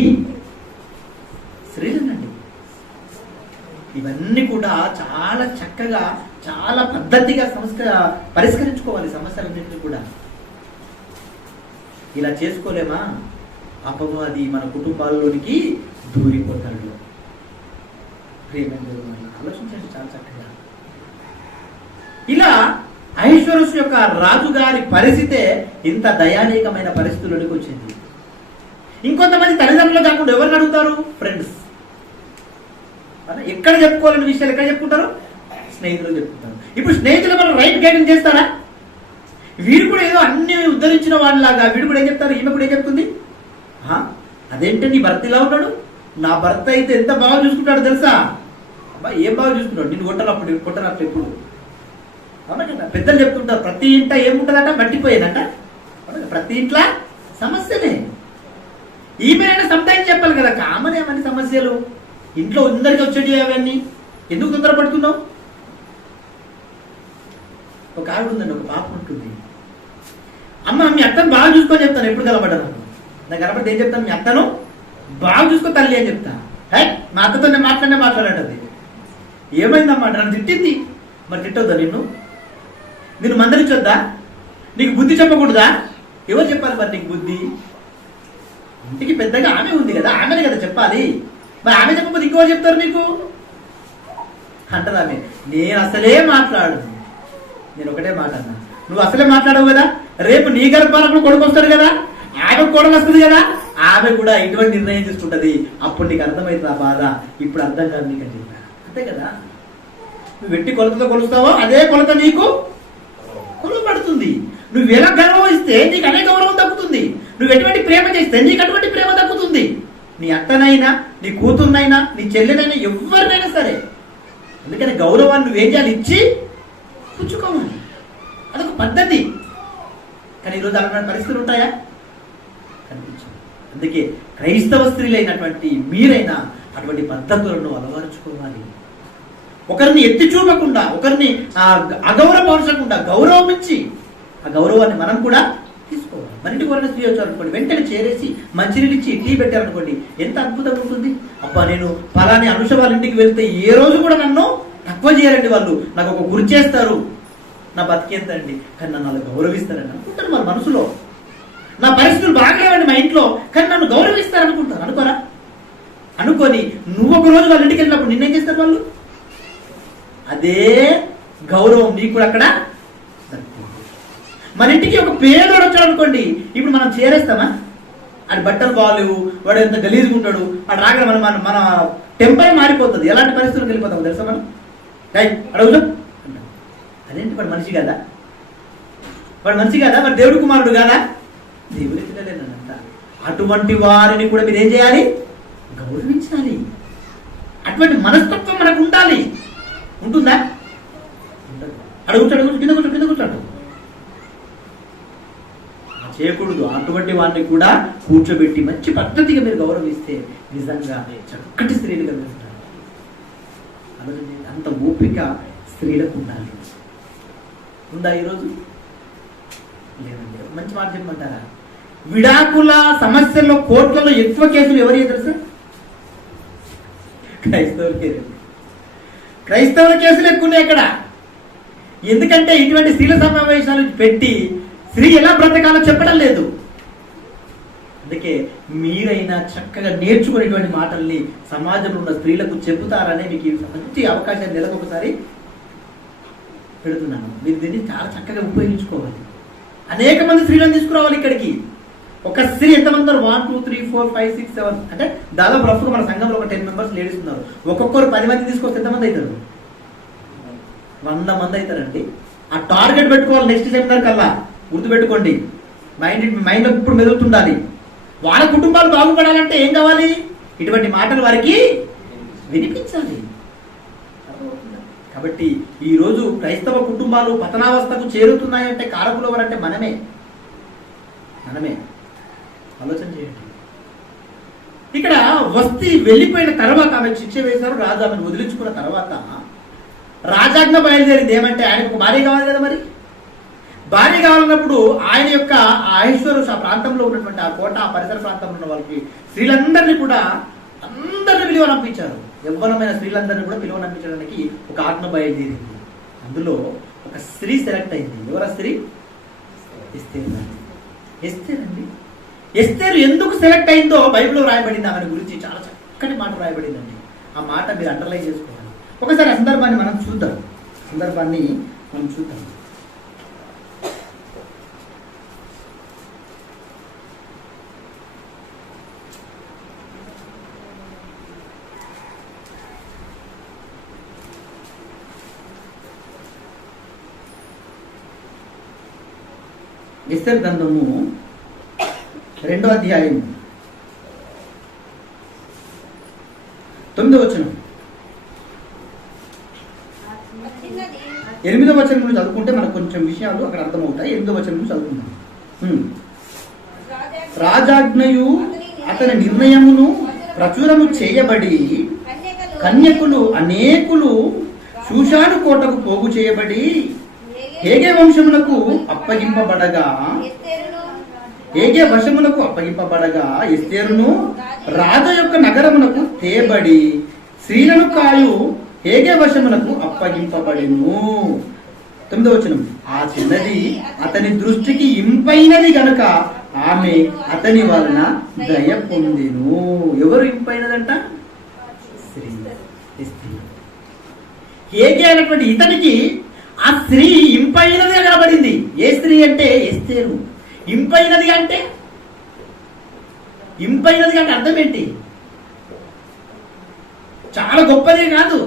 స్త్రీలేనండి. ఇవన్నీ కూడా చాలా చక్కగా, చాలా పద్ధతిగా పరిష్కరించుకోవాలి సమస్యలన్నింటినీ కూడా. ఇలా చేసుకోలేమా? అపవాది మన కుటుంబాల్లోనికి దూరిపోతాడు. ఆలోచించండి చాలా చక్కగా. ఇలా ఐశ్వర్యస్ యొక్క రాజుగారి పరిస్థితే ఇంత దయానీయమైన పరిస్థితుల్లోకి వచ్చింది. ఇంకొంతమంది తల్లిదండ్రులు కాకుండా ఎవరిని అడుగుతారు? ఫ్రెండ్స్. ఎక్కడ చెప్పుకోవాలని విషయాలు ఎక్కడ చెప్పుకుంటారు? స్నేహితులు చెప్పుకుంటారు. ఇప్పుడు స్నేహితులు మనం రైట్ గైడెన్స్ చేస్తారా? వీడు కూడా ఏదో అన్ని ఉద్ధరించిన వాళ్ళలాగా వీడు కూడా ఏం చెప్తారు? ఈమె కూడా ఏం చెప్తుంది? అదేంటే నీ భర్త ఇలా ఉన్నాడు, నా భర్త అయితే ఎంత బాగా చూసుకుంటాడు తెలుసా? అబ్బా ఏం బాగా చూసుకుంటాడు, నేను కొట్టనప్పుడు ఎప్పుడు. అవునా కదా? పెద్దలు చెప్తుంటారు ప్రతి ఇంట ఏముంటుందట? మట్టిపోయేదట. ప్రతి ఇంట్లో సమస్యలే. ఈమెనైనా సమ్టైమ్స్ చెప్పాలి కదా, కామన్ ఏమని సమస్యలు ఇంట్లో అందరికీ వచ్చేటి అవన్నీ ఎందుకు తొందరపడుతున్నావు? ఒక ఆవిడ ఉందండి, ఒక పాప ఉంటుంది. అమ్మ మీ అత్తను బాగా చూసుకొని చెప్తాను. ఎప్పుడు కలబడ్డాను నాకు కనబడితే ఏం చెప్తాను? మీ అత్తను బాగా చూసుకో తల్లి అని చెప్తా. మా అత్తతో మాట్లాడేది. ఏమైందమ్మా? నన్ను తిట్టింది. మరి తిట్టొద్దా? నిన్ను మందలించొద్దా? నీకు బుద్ధి చెప్పకూడదా? ఎవరు చెప్పాలి మరి నీకు బుద్ధి? ఇంటికి పెద్దగా ఆమె ఉంది కదా, ఆమెనే కదా చెప్పాలి. మరి ఆమె చెప్పకపోతే ఇంకోటి చెప్తారు నీకు అంటారు. ఆమె నేను అసలే మాట్లాడు, నేను ఒకటే మాట అన్నా, నువ్వు అసలే మాట్లాడవు కదా, రేపు నీ గర్భాలకు కొడుకు వస్తాడు కదా, ఆమె కూడా వస్తుంది కదా, ఆమె కూడా ఇటువంటి నిర్ణయం తీసుకుంటది. అప్పుడు నీకు అర్థమైంది ఆ బాధ. ఇప్పుడు అర్థం కాదు నీకు అని చెప్పా. అంతే కదా? నువ్వు వెట్టి కొలతతో కొలుస్తావో అదే కొలత నీకు కొలబడుతుంది. నువ్వు ఎలా గౌరవం ఇస్తే నీకు అనే గౌరవం దక్కుతుంది. నువ్వు ఎటువంటి ప్రేమ చేస్తే నీకు అటువంటి ప్రేమ దక్కుతుంది. నీ అత్తనైనా నీ కూతుర్నైనా నీ చెల్లెనైనా ఎవరినైనా సరే. అందుకని గౌరవాన్ని నువ్వేం చేయాలి? ఇచ్చి పుచ్చుకోవాలి. అదొక పద్ధతి. కానీ ఈరోజు అలాంటి పరిస్థితులు ఉంటాయా? కనిపించదు. అందుకే క్రైస్తవ స్త్రీలైనటువంటి మీరైనా అటువంటి పద్ధతులను అలవరుచుకోవాలి. ఒకరిని ఎత్తి చూపకుండా, ఒకరిని అగౌరవపరచకుండా గౌరవం ఇచ్చి ఆ గౌరవాన్ని మనం కూడా తీసుకోవాలి. మన ఇంటికి ఎవరైనా స్త్రీ వచ్చారనుకోండి, వెంటనే చేరేసి మంచినీళ్ళు ఇచ్చి టీ పెట్టారనుకోండి, ఎంత అద్భుతంగా ఉంటుంది. అబ్బా, నేను ఫలాని అనుష వాళ్ళ ఇంటికి వెళ్తే ఏ రోజు కూడా నన్ను తక్కువ చేయరండి, వాళ్ళు నాకు ఒక గురి చేస్తారు, నా బతికేంతండి, కానీ నన్ను వాళ్ళు గౌరవిస్తారని అనుకుంటారు వాళ్ళ మనసులో. నా పరిస్థితులు బాగలేవండి మా ఇంట్లో, కానీ నన్ను గౌరవిస్తారనుకుంటారు. అనుకోరా? అనుకొని నువ్వు ఒక రోజు వాళ్ళ ఇంటికి వెళ్ళినప్పుడు నిన్నేం చేస్తారు వాళ్ళు? అదే గౌరవం నీకు కూడా అక్కడ. మన ఇంటికి ఒక పేదోడు వచ్చాడు అనుకోండి, ఇప్పుడు మనం చేరేస్తామా? అది బట్టలు బాగాలేవు, వాడు ఎంత గలీజ్గా ఉంటాడు, వాడు రాగా మన మన టెంపర్ మారిపోతుంది. ఎలాంటి పరిస్థితులకు వెళ్ళిపోతాం తెలుసా మనం? అడుగుతాం, అదేంటి వాడు మనిషి కదా, వాడు మనిషి కదా, వాడు దేవుడి కుమారుడు కదా, దేవుడి పిల్లలేనంత. అటువంటి వారిని కూడా మీరు ఏం చేయాలి? గౌరవించాలి. అటువంటి మనస్తత్వం మనకు ఉండాలి. ఉంటుందా? అడుగుతాడు, కింద కూర్చో, కింద కూర్చోండి చేయకూడదు. అటువంటి వారిని కూడా కూర్చోబెట్టి మంచి పద్ధతిగా మీరు గౌరవిస్తే నిజంగా చక్కటి స్త్రీలుగా ఉంటారు. అంత ఓపిక స్త్రీలకు ఉండాలి. ఉందా ఈరోజు? లేదండి. మంచి మాట చెప్పమంటారా? విడాకుల సమస్యల్లో కోర్టులలో ఎక్కువ కేసులు ఎవరు తెలుసా? క్రైస్తవుల కేసులు ఎక్కువ ఉన్నాయి అక్కడ. ఎందుకంటే ఇటువంటి స్త్రీల సమావేశాలు పెట్టి స్త్రీ ఎలా బ్రతకాలో చెప్పడం లేదు. అందుకే మీరైనా చక్కగా నేర్చుకునేటువంటి మాటల్ని సమాజంలో ఉన్న స్త్రీలకు చెబుతారనే మీకు మంచి అవకాశం నెలకు ఒకసారి పెడుతున్నాను. మీరు దీన్ని చాలా చక్కగా ఉపయోగించుకోవాలి. అనేక మంది స్త్రీలను తీసుకురావాలి ఇక్కడికి. ఒక స్త్రీ ఎంతమంది ఉన్నారు? 1 2 3 4 5 6 7 అంటే దాదాపు రఫ్గా మన సంఘంలో ఒక 10 మెంబర్స్ లేడీస్ ఉన్నారు. ఒక్కొక్కరు 10 మంది తీసుకొస్తే ఎంతమంది అవుతారు? 100 మంది అవుతారండి. ఆ టార్గెట్ పెట్టుకోవాలి. నెక్స్ట్ సెమినార్ కల్లా గుర్తుపెట్టుకోండి. మైండ్ ఇప్పుడు మెదులుతుండాలి. వాళ్ళ కుటుంబాలు బాగుపడాలంటే ఏం కావాలి? ఇటువంటి మాటలు వారికి వినిపించాలి. కాబట్టి ఈరోజు క్రైస్తవ కుటుంబాలు పతనావస్థకు చేరుతున్నాయంటే కారకులు ఎవరంటే మనమే. ఆలోచన చేయండి. ఇక్కడ వస్తీ వెళ్ళిపోయిన తర్వాత ఆమె శిక్ష వేశారు. రాజు ఆమెను వదిలించుకున్న తర్వాత రాజాజ్ఞ బయలుదేరింది. ఏమంటే ఆయనకు ఒక భార్య కావాలి కదా. మరి భార్య కావాలన్నప్పుడు ఆయన యొక్క ఐశ్వర్య ఆ ప్రాంతంలో ఉన్నటువంటి ఆ కోట, ఆ పరిసర ప్రాంతంలో ఉన్న వాళ్ళకి స్త్రీలందరినీ కూడా అందరిని పిలువనంపించారు. యవ్వనమైన స్త్రీలందరినీ కూడా పిలువనంపించడానికి ఒక ఆజ్ఞ బయలుదేరింది. అందులో ఒక స్త్రీ సెలెక్ట్ అయింది. ఎవరా స్త్రీ? ఎస్తేర్ అండి. ఎస్తేరు ఎందుకు సెలెక్ట్ అయిందో బైబిల్లో రాయబడింది. ఆమె గురించి చాలా చక్కటి మాట రాయబడిందండి. ఆ మాట మీరు అండర్లైన్ చేసుకోవాలి. ఒకసారి ఆ సందర్భాన్ని మనం చూద్దాం. ఎస్తేరు గ్రంథము 2వ అధ్యాయం 9వ వచనం. 8వ వచనం నుంచి చదువుకుంటే మనకు కొంచెం విషయాలు అక్కడ అర్థమవుతాయి. 8వ వచనం నుంచి చదువుకుందాం. రాజాజ్ఞయు అతని నిర్ణయమును ప్రచురము చేయబడి కన్యకులు అనేకులు షూషాను కోటకు పోగు చేయబడి హేగే వశమునకు అప్పగింపబడగా ఎస్తేరును రాజు యొక్క నగరమునకు తేబడి స్త్రీలను కాయు హేగే వశమునకు అప్పగింపబడిను. 9వ వచనం. ఆ చిన్నది అతని దృష్టికి ఇంపైనది గనుక ఆమె అతని వలన దయ పొందెను. ఎవరు ఇంపైనదంట? స్త్రీ. హేగే అయినటువంటి ఇతనికి ఆ స్త్రీ ఇంపైనదిగా కనబడింది. ఏ స్త్రీ అంటే? ఎస్తేరు. ఇంపైనది అంటే అర్థం ఏంటి? చాలా గొప్పదే కాదు.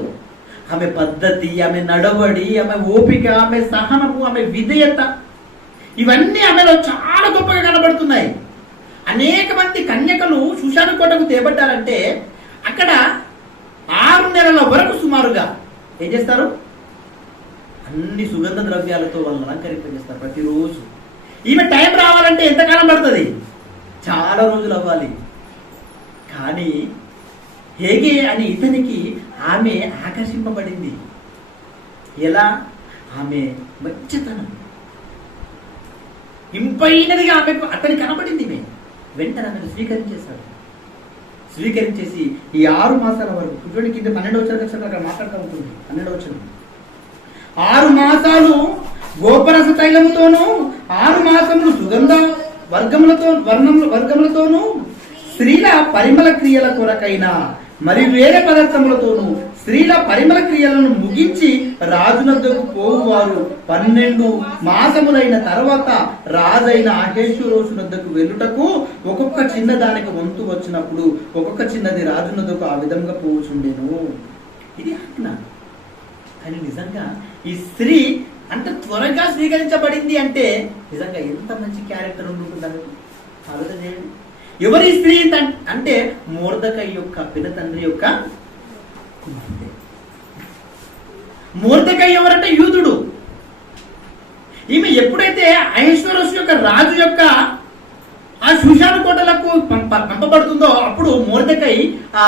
ఆమె పద్ధతి, ఆమె నడవడి, ఆమె ఓపిక, ఆమె సహనము, ఆమె విధేయత, ఇవన్నీ ఆమెలో చాలా గొప్పగా కనబడుతున్నాయి. అనేక మంది కన్యకలు షూషాను కోటకు తేబడ్డారంటే అక్కడ 6 నెలల వరకు సుమారుగా ఏం చేస్తారు? అన్ని సుగంధ ద్రవ్యాలతో వాళ్ళని అలంకరింపజేస్తారు ప్రతిరోజు. ఈమె టైం రావాలంటే ఎంతకాలం పడుతుంది? చాలా రోజులు అవ్వాలి. కానీ హేగే అని ఇతనికి ఆమె ఆకర్షింపబడింది. ఎలా? ఆమె మంచితనం ఇంపైనదిగా ఆమెకు అతని కనబడింది. వెంటనే ఆమెను స్వీకరించేశాడు. స్వీకరించేసి ఈ 6 మాసాల వరకు చూడండి, కింద 12వ వచనం అక్కడ మాట్లాడుతూ ఉంటుంది. 12వ వచనం, 6 మాసాలు గోపరస తైలముతోనూ 6 మాసములు సుగంధ వర్గములతోనూ స్త్రీల పరిమళ క్రియల కొరకైన మరి వేరే పదార్థములతోనూ స్త్రీల పరిమళ క్రియలను ముగించి రాజునద్దకు పోవువారు 12 మాసములైన తర్వాత రాజైన అహేషురోషునద్దకు వెళ్ళుటకు ఒక్కొక్క చిన్నదానికి వంతు వచ్చినప్పుడు ఒక్కొక్క చిన్నది రాజునద్దకు ఆ విధంగా పోవుచుండెను. ఇది ఆజ్ఞ. కానీ నిజంగా ఈ స్త్రీ అంత త్వరగా స్వీకరించబడింది అంటే నిజంగా ఎంత మంచి క్యారెక్టర్ ఉంటుందని ఆలోచన చేయండి. ఎవరి స్త్రీ అంటే మొర్దెకై యొక్క పినతండ్రి యొక్క కుమార్తె. మొర్దెకై ఎవరంటే యూదుడు. ఈమె ఎప్పుడైతే అహష్వేరోషు యొక్క రాజు యొక్క ఆ షూషాను కోటలకు పంపబడుతుందో అప్పుడు మొర్దెకై ఆ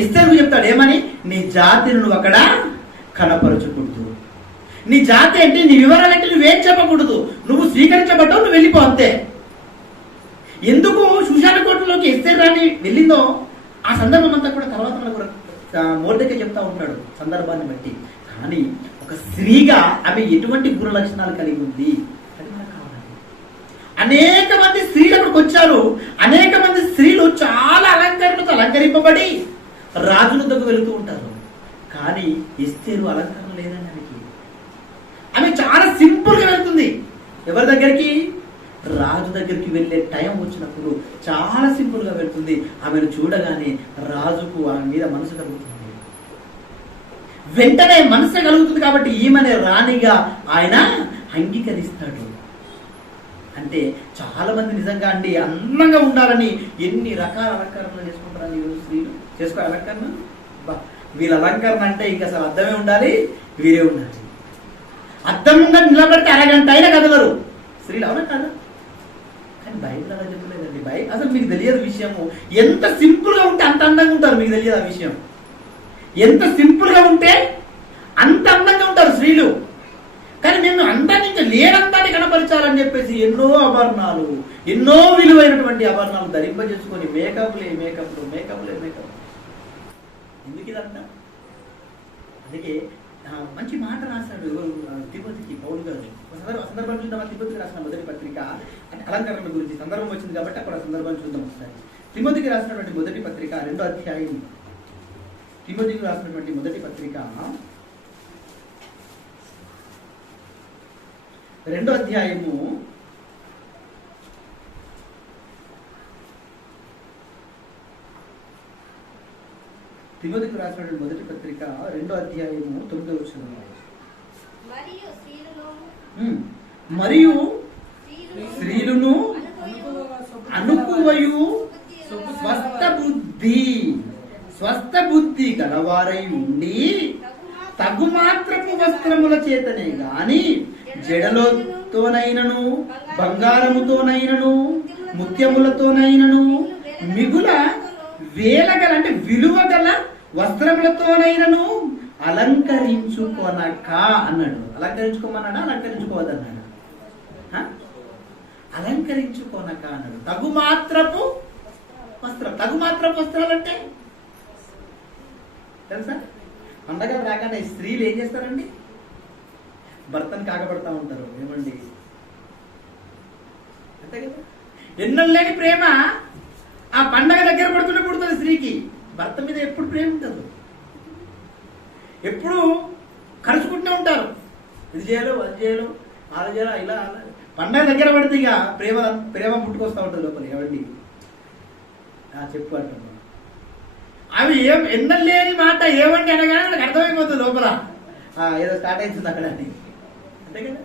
ఎస్తేరుకు చెప్తాడు, ఏమని? నీ జాతిని నువ్వు అక్కడ కనపరచకూడదు. నీ జాతి అంటే, నీ వివరాలు అంటే నువ్వేం చెప్పకూడదు. నువ్వు స్వీకరించబడ్డావు, నువ్వు వెళ్ళిపో అంతే. ఎందుకు షూషాను కోటలోకి ఎస్తేరు రాని వెళ్ళిందో ఆ సందర్భం అంతా కూడా తర్వాత మనకు మొర్దెకై చెప్తా ఉంటాడు సందర్భాన్ని బట్టి. కానీ ఒక స్త్రీగా ఆమె ఎటువంటి గుణ లక్షణాలు కలిగి ఉంది అది మనకు కావాలి. అనేక మంది స్త్రీలు అక్కడికి వచ్చారు. అనేక మంది స్త్రీలు చాలా అలంకరణతో అలంకరింపబడి రాజుల దగ్గర వెళుతూ ఉంటారు. కానీ ఎస్తేరు అలంకరణ లేదని ఆమె చాలా సింపుల్ గా వెళ్తుంది. ఎవరి దగ్గరికి? రాజు దగ్గరికి వెళ్ళే టైం వచ్చినప్పుడు చాలా సింపుల్ గా వెళ్తుంది. ఆమెను చూడగానే రాజుకు ఆమె మీద మనసు కలుగుతుంది. వెంటనే మనసు కలుగుతుంది కాబట్టి ఈమెనే రాణిగా ఆయన అంగీకరిస్తాడు. అంటే చాలా మంది నిజంగా అండి అందంగా ఉండాలని ఎన్ని రకాల అలంకరణలు చేసుకుంటారని స్త్రీలు చేసుకో అలంకరణ. వీళ్ళ అలంకరణ అంటే ఇంకా అసలు అర్థమే ఉండాలి, వీరే ఉండాలి. అద్దం ముందు నిలబడితే అరగంట అయినా కదలరు స్త్రీలు, అవునా కాదా? కానీ బైబిల్ అలా చెప్పలేదండి. అసలు మీకు తెలియదు విషయము. ఎంత సింపుల్ గా ఉంటే అంత అందంగా ఉంటారు. మీకు తెలియదు ఆ విషయం. ఎంత సింపుల్ గా ఉంటే అంత అందంగా ఉంటారు స్త్రీలు. కానీ మేము అందాన్ని ఇంకా లేనంతాన్ని కనపరచాలని చెప్పేసి ఎన్నో ఆభరణాలు, ఎన్నో విలువైనటువంటి ఆభరణాలు ధరింపజేసుకొని మేకప్లే. ఎందుకు ఇదంతా? అందుకే మంచి మాట రాశాడు తిమోతికి పౌలు గారు. సందర్భం చూద్దాం. తిమోతికి రాసిన మొదటి పత్రిక అంటే అలంకరణ గురించి సందర్భం వచ్చింది కాబట్టి అక్కడ సందర్భం చూద్దాం ఒకసారి. తిమోతికి రాసినటువంటి మొదటి పత్రిక 2వ అధ్యాయం. తిమోతికి రాసినటువంటి మొదటి పత్రిక 2వ అధ్యాయము 9వ వచనం. మరియు స్త్రీలను అనుకువయు స్వస్థ బుద్ధి గలవారై ఉండి తగుమాత్రపు వస్త్రముల చేతనే గాని జడలతోనైనను బంగారముతోనైనను ముత్యములతోనైనను మిగుల వేలగల అంటే విలువ గల వస్త్రములతోనైనను అలంకరించుకొనక అన్నాడు. అలంకరించుకోమన్నాడా? అలంకరించుకోవద్దన్నాడు. అలంకరించుకొనక అన్నాడు. తగుమాత్రపు వస్త్రాలంటే తెలుసా? పండగ రాగానే స్త్రీలు ఏం చేస్తారండి? భర్తను కాకపడతా ఉంటారు. ఏమండి అంతే కదా? ఎన్నో లేని ప్రేమ ఆ పండగ దగ్గర పడుతూనే పుడుతుంది స్త్రీకి. భర్త మీద ఎప్పుడు ప్రేమ ఉంటుంది, ఎప్పుడు ఖర్చుకుంటూ ఉంటారు. ఇది చేయాలో అది చేయాలో అలా చేయాలో ఇలా పండగ దగ్గర పడితే ఇక ప్రేమ పుట్టుకొస్తూ ఉంటుంది లోపల. ఏమండి చెప్పు అంటున్నాను. అవి ఎన్నలేని మాట ఏమండి అనగానే నాకు అర్థమైపోతుంది లోపల. ఏదో స్టార్ట్ అవుతుంది అక్కడ అని. అంతే కదా?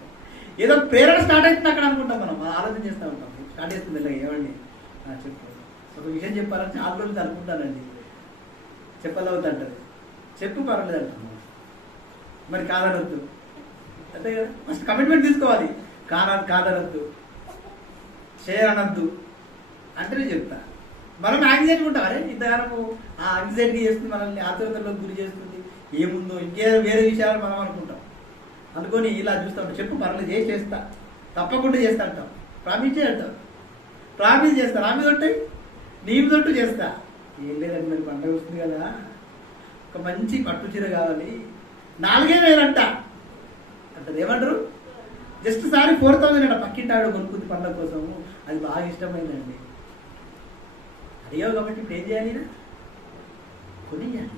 ఏదో ప్రేరణ స్టార్ట్ అవుతుంది అక్కడ అనుకుంటాం. మనం ఆలోచన చేస్తూ ఉంటాం. స్టార్ట్ చేస్తుంది ఇలా ఏమండి చెప్పు, ఒక విషయం చెప్పాలని చాలా రోజులు అనుకుంటానండి. చెప్పలవద్దు అంటది, చెప్పు పర్వాలేదు అంటున్నాను. మరి కాదనొద్దు అంతే కదా, ఫస్ట్ కమిట్మెంట్ తీసుకోవాలి. కాదనొద్దు, చేయనొద్దు అంటేనే చెప్తా. మనం యాంగ్జైటీ ఉంటాం, అరే ఇంతగానము ఆ యాంగ్జైటీ చేస్తుంది, మనల్ని ఆతురతలోకి గురి చేస్తుంది, ఏముందో ఇంకే వేరే విషయాలు మనం అనుకుంటాం. అనుకొని ఇలా చూస్తాం, చెప్పు పర్లేదు చేస్తా, తప్పకుండా చేస్తా అంటాం. ప్రామిస్ చేస్తాం, ప్రామిస్ చేస్తా, నా మీద ఉంటాయి నీ మీద ఉంటూ చేస్తా. ఏం లేదండి మరి పండుగ వస్తుంది కదా, ఒక మంచి పట్టు చీర కావాలి, 4,000 అంట అంటది. ఏమంటారు? జస్ట్ సారి 4,000 అంట, పక్కింటాడు కొనుక్కుంది పండుగ కోసము, అది బాగా ఇష్టమైందండి. అడిగావు కాబట్టి ఇప్పుడు ఏం చేయాలి? కొనియాలి.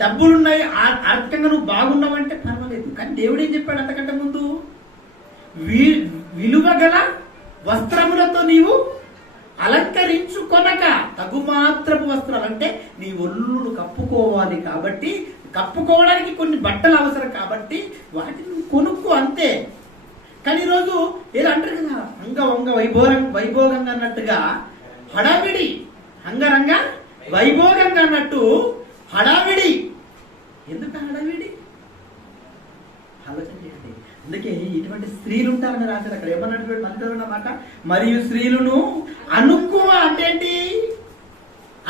డబ్బులున్నాయి, ఆర్థికంగా నువ్వు బాగున్నావంటే పర్వాలేదు, కానీ దేవుడు ఏం చెప్పాడు అంతకంటే ముందు? విలువ గల వస్త్రములతో నీవు అలంకరించుకొనక, తగుమాత్రపు వస్త్రాలు అంటే నీ ఒళ్ళును కప్పుకోవాలి, కాబట్టి కప్పుకోవడానికి కొన్ని బట్టలు అవసరం, కాబట్టి వాటిని కొనుక్కో అంతే. కానీ ఈరోజు ఏదో అంటారు కదా, అంగ వైభోగంగా అన్నట్టుగా హడావిడి, అంగరంగ వైభోగంగా అన్నట్టు హడావిడి. ఎందుకు హడావిడి? ఆలోచన చేయండి. అందుకే ఇటువంటి స్త్రీలు ఉంటారని రాశారు అక్కడ. ఏమన్నటువంటి అన్నమాట, మరియు స్త్రీలను అనుకువ అంటే ఏంటి?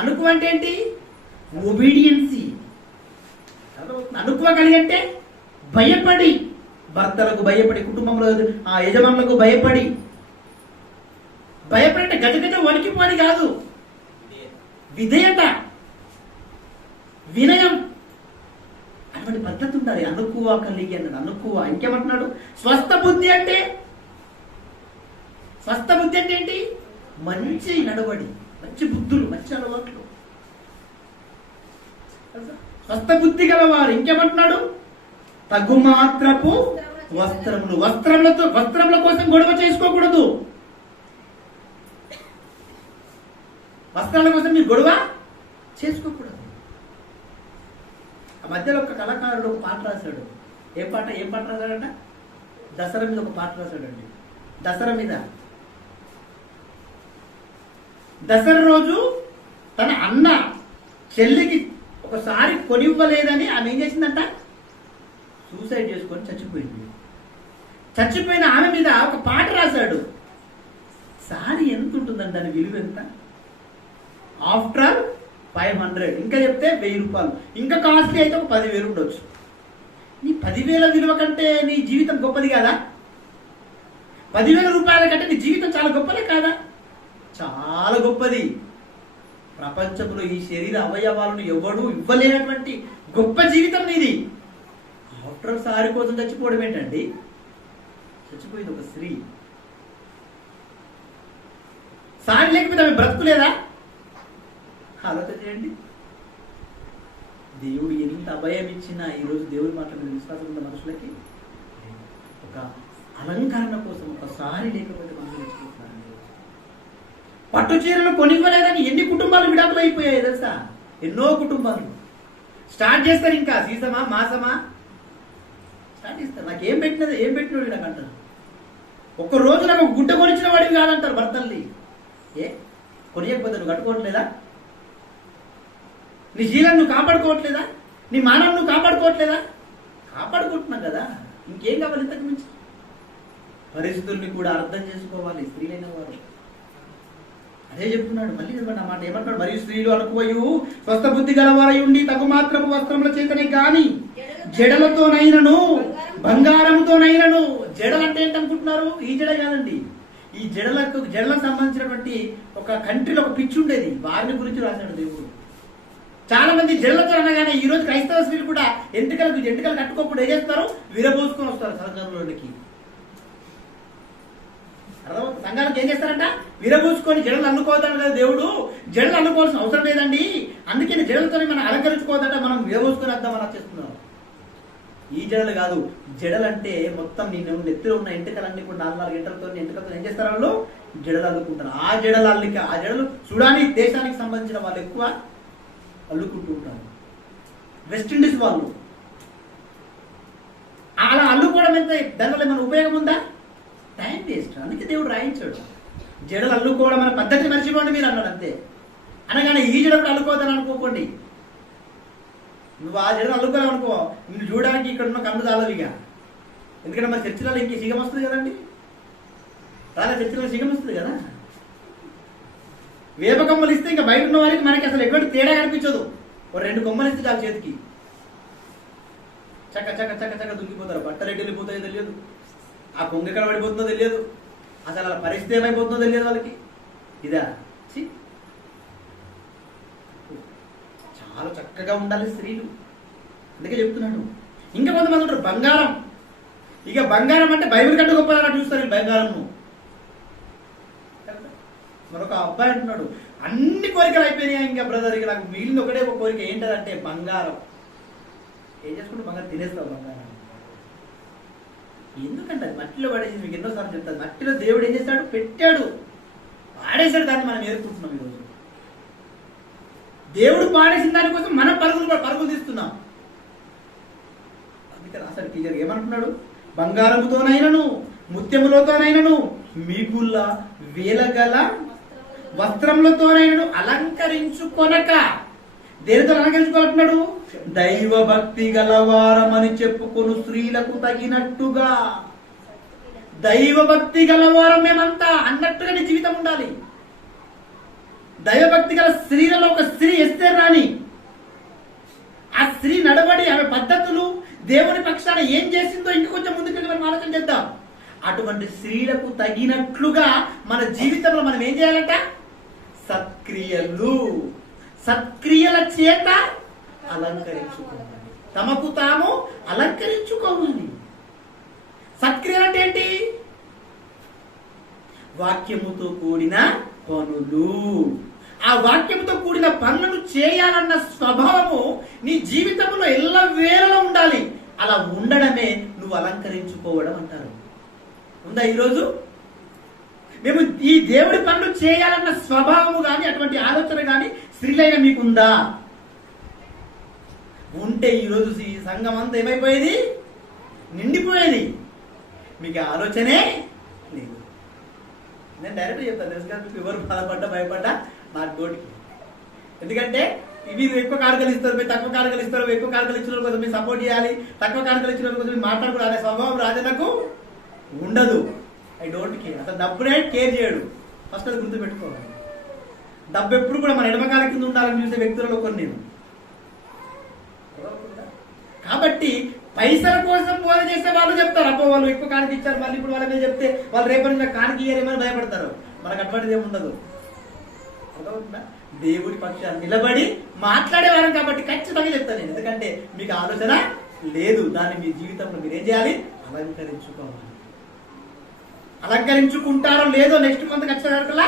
అనుకువ అంటే ఏంటి? ఒబీడియన్సీ. అనుకువ కలిగి అంటే భయపడి, భర్తలకు భయపడి, కుటుంబంలో ఆ యజమానులకు భయపడి అంటే గజగజ వణికిపోని కాదు, విధేయత, వినయం, అటువంటి పద్ధతి ఉండాలి. అనుకువ కలిగి అన్నాడు. అనుకువ ఇంకేమంటున్నాడు? స్వస్థ బుద్ధి అంటే ఏంటి? మంచి నడవడి, మంచి బుద్ధులు, మంచి అలవాట్లు, స్వస్థ బుద్ధి గలవారు. ఇంకేమంటున్నాడు? తగుమాత్రపు వస్త్రములు. వస్త్రముల కోసం గొడవ చేసుకోకూడదు. వస్త్రాల కోసం మీరు గొడవ చేసుకోకూడదు. ఆ మధ్యలో ఒక కళాకారుడు ఒక పాట రాశాడు. ఏం పాట రాశాడంట? దసరా మీద ఒక పాట రాశాడండి. దసరా రోజు తన అన్న చెల్లికి ఒకసారి కొనివ్వలేదని ఆమె ఏం చేసిందంట? సూసైడ్ చేసుకొని చచ్చిపోయింది. చచ్చిపోయిన ఆమె మీద ఒక పాట రాశాడు. సారీ ఎంత ఉంటుందండి దాని విలువ ఎంత? ఆఫ్టర్ 500, ఇంకా చెప్తే 1000 రూపాయలు, ఇంకా కాస్ట్లీ అయితే ఒక 10,000 ఉండొచ్చు. నీ 10,000 విలువ కంటే నీ జీవితం గొప్పది కాదా? 10,000 రూపాయల కంటే నీ జీవితం చాలా గొప్పదే కాదా? చాలా గొప్పది. ప్రపంచంలో ఈ శరీర అవయవాలను ఎవడు ఇవ్వలేనటువంటి గొప్ప జీవితం నీది. ఆఫ్టర్ సారి కోసం చచ్చిపోవడం ఏంటండి? చచ్చిపోయింది ఒక స్త్రీ. సారి లేకపోతే ఆమె బ్రతుకులేదా? ఆలోచన చేయండి. దేవుడు ఎంత అభయం ఇచ్చినా ఈరోజు దేవుడి మాట మీద విశ్వాసం ఉన్న మనుషులకి ఒక అలంకరణ కోసం ఒకసారి లేకపోతే మనం నేర్చుకుంటున్నాను. పట్టు చీరలు కొనివ్వలేదని ఎన్ని కుటుంబాలు విడాకులు అయిపోయాయి తెలుసా? ఎన్నో కుటుంబాలు స్టార్ట్ చేస్తారు. ఇంకా సీసమా మాసమా స్టార్ట్ చేస్తారు. నాకు ఏం పెట్టినోడు నాకు అంటారు. ఒక్క రోజు నాకు గుడ్డ కొనిచ్చిన వాడివి కాదంటారు భర్తల్ని. కొనియకపోతే నువ్వు కట్టుకోవట్లేదా? నీ శీలం నువ్వు కాపాడుకోవట్లేదా? నీ మానవం నువ్వు కాపాడుకోవట్లేదా? కాపాడుకుంటున్నావు కదా, ఇంకేం కావాలి ఇంతకు మించి? పరిస్థితుల్ని కూడా అర్థం చేసుకోవాలి స్త్రీలైన వారు. అదే చెప్తున్నాడు. మళ్ళీ చెప్పండి ఆ మాట. ఏమంటాడు? మరియు స్త్రీలు అనుకోయు స్వస్థ బుద్ధి గలవారై ఉండి తగు మాత్రపు వస్త్రముల చేతనే గాని జడలతోనైనను బంగారంతోనైనను. జడలు అంటే ఏంటనుకుంటున్నారు? ఈ జడ కాదండి. ఈ జడలకు సంబంధించినటువంటి ఒక కంట్రీలో ఒక పిచ్చి ఉండేది, వారిని గురించి రాశాడు దేవుడు. చాలా మంది జడలతో అనగానే ఈ రోజు క్రైస్తవ స్త్రీలు కూడా ఎంటుకలు కట్టుకోకుండా ఏం చేస్తారు? విరబోసుకొని వస్తారు సంఘంలోనికి. సంఘాలకు ఏం చేస్తారంట? విరబూసుకొని జడలు అల్లుకోవద్దాను కదా దేవుడు. జడలు అల్లుకోవాల్సిన అవసరం లేదండి, అందుకని జడలతోనే మనం అలంకరించుకోవద్దంట, మనం విరబూసుకొని వద్దామని చేస్తున్నాం. ఈ జడలు కాదు, జడలు అంటే మొత్తం నేను నెత్తిలో ఉన్న ఎంటుకలన్నీ కూడా 4 గంటలతో ఎంటుకలతో ఏం చేస్తారు? వాళ్ళు జడలు అల్లుకుంటారు. ఆ జడలు సుడానీ దేశానికి సంబంధించిన వాళ్ళు ఎక్కువ అల్లుకుంటూ ఉంటారు. వెస్టిండీస్ వాళ్ళు అలా అల్లుకోవడం ఎంత, దానివల్ల ఏమైనా ఉపయోగం ఉందా? Time waste. అందుకే దేవుడు రాయించాడు. జడలు అల్లుకోవడం అనే పద్ధతి మర్చిపోండి మీరు అన్నాడు అంతే. అనగానే ఈ జడప్పుడు అల్లుకోవద్దని అనుకోకండి. నువ్వు ఆ జడను అల్లుకోవాలనుకో, నిన్ను చూడడానికి ఇక్కడ ఉన్న కన్ను చాలదు ఇక. ఎందుకంటే మరి చర్చిలలో ఇంక సిగం వస్తుంది కదండి, రాలే చర్చిలో సిగం వస్తుంది కదా. వేప కొమ్మలు ఇస్తే ఇంకా బయట ఉన్న వారికి మనకి అసలు ఎటువంటి తేడా కనిపించదు. ఒక 2 కొమ్మలు ఇస్తే చాలు చేతికి, చక్క చక్క చక్క చక్క దుంకిపోతారు. బట్టలు ఎటు వెళ్ళిపోతాయో తెలియదు, ఆ కొంగ ఎక్కడ పడిపోతుందో తెలియదు, అసలు అలా పరిస్థితి ఏమైపోతుందో తెలియదు వాళ్ళకి. ఇదా చాలా చక్కగా ఉండాలి స్త్రీలు. అందుకే చెప్తున్నాడు. ఇంకా కొంతమంది ఉంటారు బంగారం. ఇక బంగారం అంటే బైబిల్ కంటే గొప్పగా చూస్తారు బంగారం. మరొక అబ్బాయి అంటున్నాడు, అన్ని కోరికలు అయిపోయినాయి ఇంకా బ్రదర్, ఇక నాకు మిగిలిన ఒకటే ఒక కోరిక ఏంటంటే బంగారం. ఏం చేసుకుంటే బంగారం తినేస్తావు బంగారం. ఎందుకంటే అది మట్టిలో పడేసి మీకు ఎన్నోసార్లు చెప్తాను. మట్టిలో దేవుడు ఏం చేస్తాడు, పెట్టాడు, పాడేశాడు, దాన్ని మనం ఏరుకుంటున్నాం ఈరోజు. దేవుడు పాడేసిన దానికోసం మనం పరుగులు తీస్తున్నాం. అందుకే రాశాడు టీచర్ ఏమంటున్నాడు, బంగారముతోనైనను ముత్యములతోనైనను మీకుల్ల వేలగల వస్త్రములతోనైనను అలంకరించుకొనక. దేనితో అలంకరించుకోవాలంటున్నాడు, దైవ భక్తి గలవారమని చెప్పుకొను స్త్రీలకు తగినట్టుగా. దైవ భక్తి గలవారం మేమంతా అన్నట్టుగా నీ జీవితం ఉండాలి. దైవభక్తి గల స్త్రీలలో ఒక స్త్రీ ఎస్తేర్ రాణి. ఆ స్త్రీ నడవడి, ఆమె పద్ధతులు, దేవుని పక్షాన ఏం చేసిందో ఇంక కొంచెం ముందుకెళ్ళి మనం ఆలోచన చేద్దాం. అటువంటి స్త్రీలకు తగినట్లుగా మన జీవితంలో మనం ఏం చేయాలంట, సత్క్రియల చేత అలంకరించుకోవాలి. తమకు తాము అలంకరించుకోవాలి. సత్క్రియలు అంటే ఏంటి, వాక్యముతో కూడిన పనులు. ఆ వాక్యంతో కూడిన పనులను చేయాలన్న స్వభావము నీ జీవితంలో ఎల్లవేళలా ఉండాలి. అలా ఉండడమే నువ్వు అలంకరించుకోవడం అంటారు. ఉందా ఈరోజు? మేము ఈ దేవుడి పనులు చేయాలన్న స్వభావము కానీ అటువంటి ఆలోచన కానీ స్త్రీలైన మీకుందా? ఉంటే ఈరోజు ఈ సంఘం అంతా ఏమైపోయేది, నిండిపోయేది. మీకు ఆలోచనే లేదు. నేను డైరెక్ట్ చెప్తాను, తెలుసు కదా, ఎవరు బాధపడ్డా భయపడ్డా నాకు తోటికి. ఎందుకంటే మీరు ఎక్కువ కానుకలు ఇస్తారు, మీరు తక్కువ కానుకలు ఇస్తారు. ఎక్కువ కానుకలు ఇచ్చిన కోసం మీరు సపోర్ట్ చేయాలి, తక్కువ కానుకలు ఇచ్చిన కోసం మీరు మాట్లాడుకోవాలి. అనే స్వభావం రాజన్నకు ఉండదు. I don't care. అసలు డబ్బునే కేర్ చేయడు. ఫస్ట్ అది గుర్తు పెట్టుకోవాలి. డబ్బు ఎప్పుడు కూడా మన ఎడమకాల కింద ఉండాలని చూసే వ్యక్తులలో కొన్ని నేను. కాబట్టి పైసల కోసం బోధ చేసే వాళ్ళు చెప్తారు, అబ్బో వాళ్ళు ఎక్కువ కానుక ఇచ్చారు, మళ్ళీ ఇప్పుడు వాళ్ళ మీద చెప్తే వాళ్ళు రేపటి నుంచి కానుక ఇయ్యారేమని భయపడతారు. మనకు అటువంటిది ఏమి ఉండదు. దేవుడి పక్షాన్ని నిలబడి మాట్లాడేవారం కాబట్టి ఖచ్చితంగా చెప్తాను నేను. ఎందుకంటే మీకు ఆలోచన లేదు. దాన్ని మీ జీవితంలో మీరు ఏం చేయాలి, అలంకరించుకోవాలి. అలంకరించుకుంటారో లేదో నెక్స్ట్ మంత్ వచ్చేసరికల్లా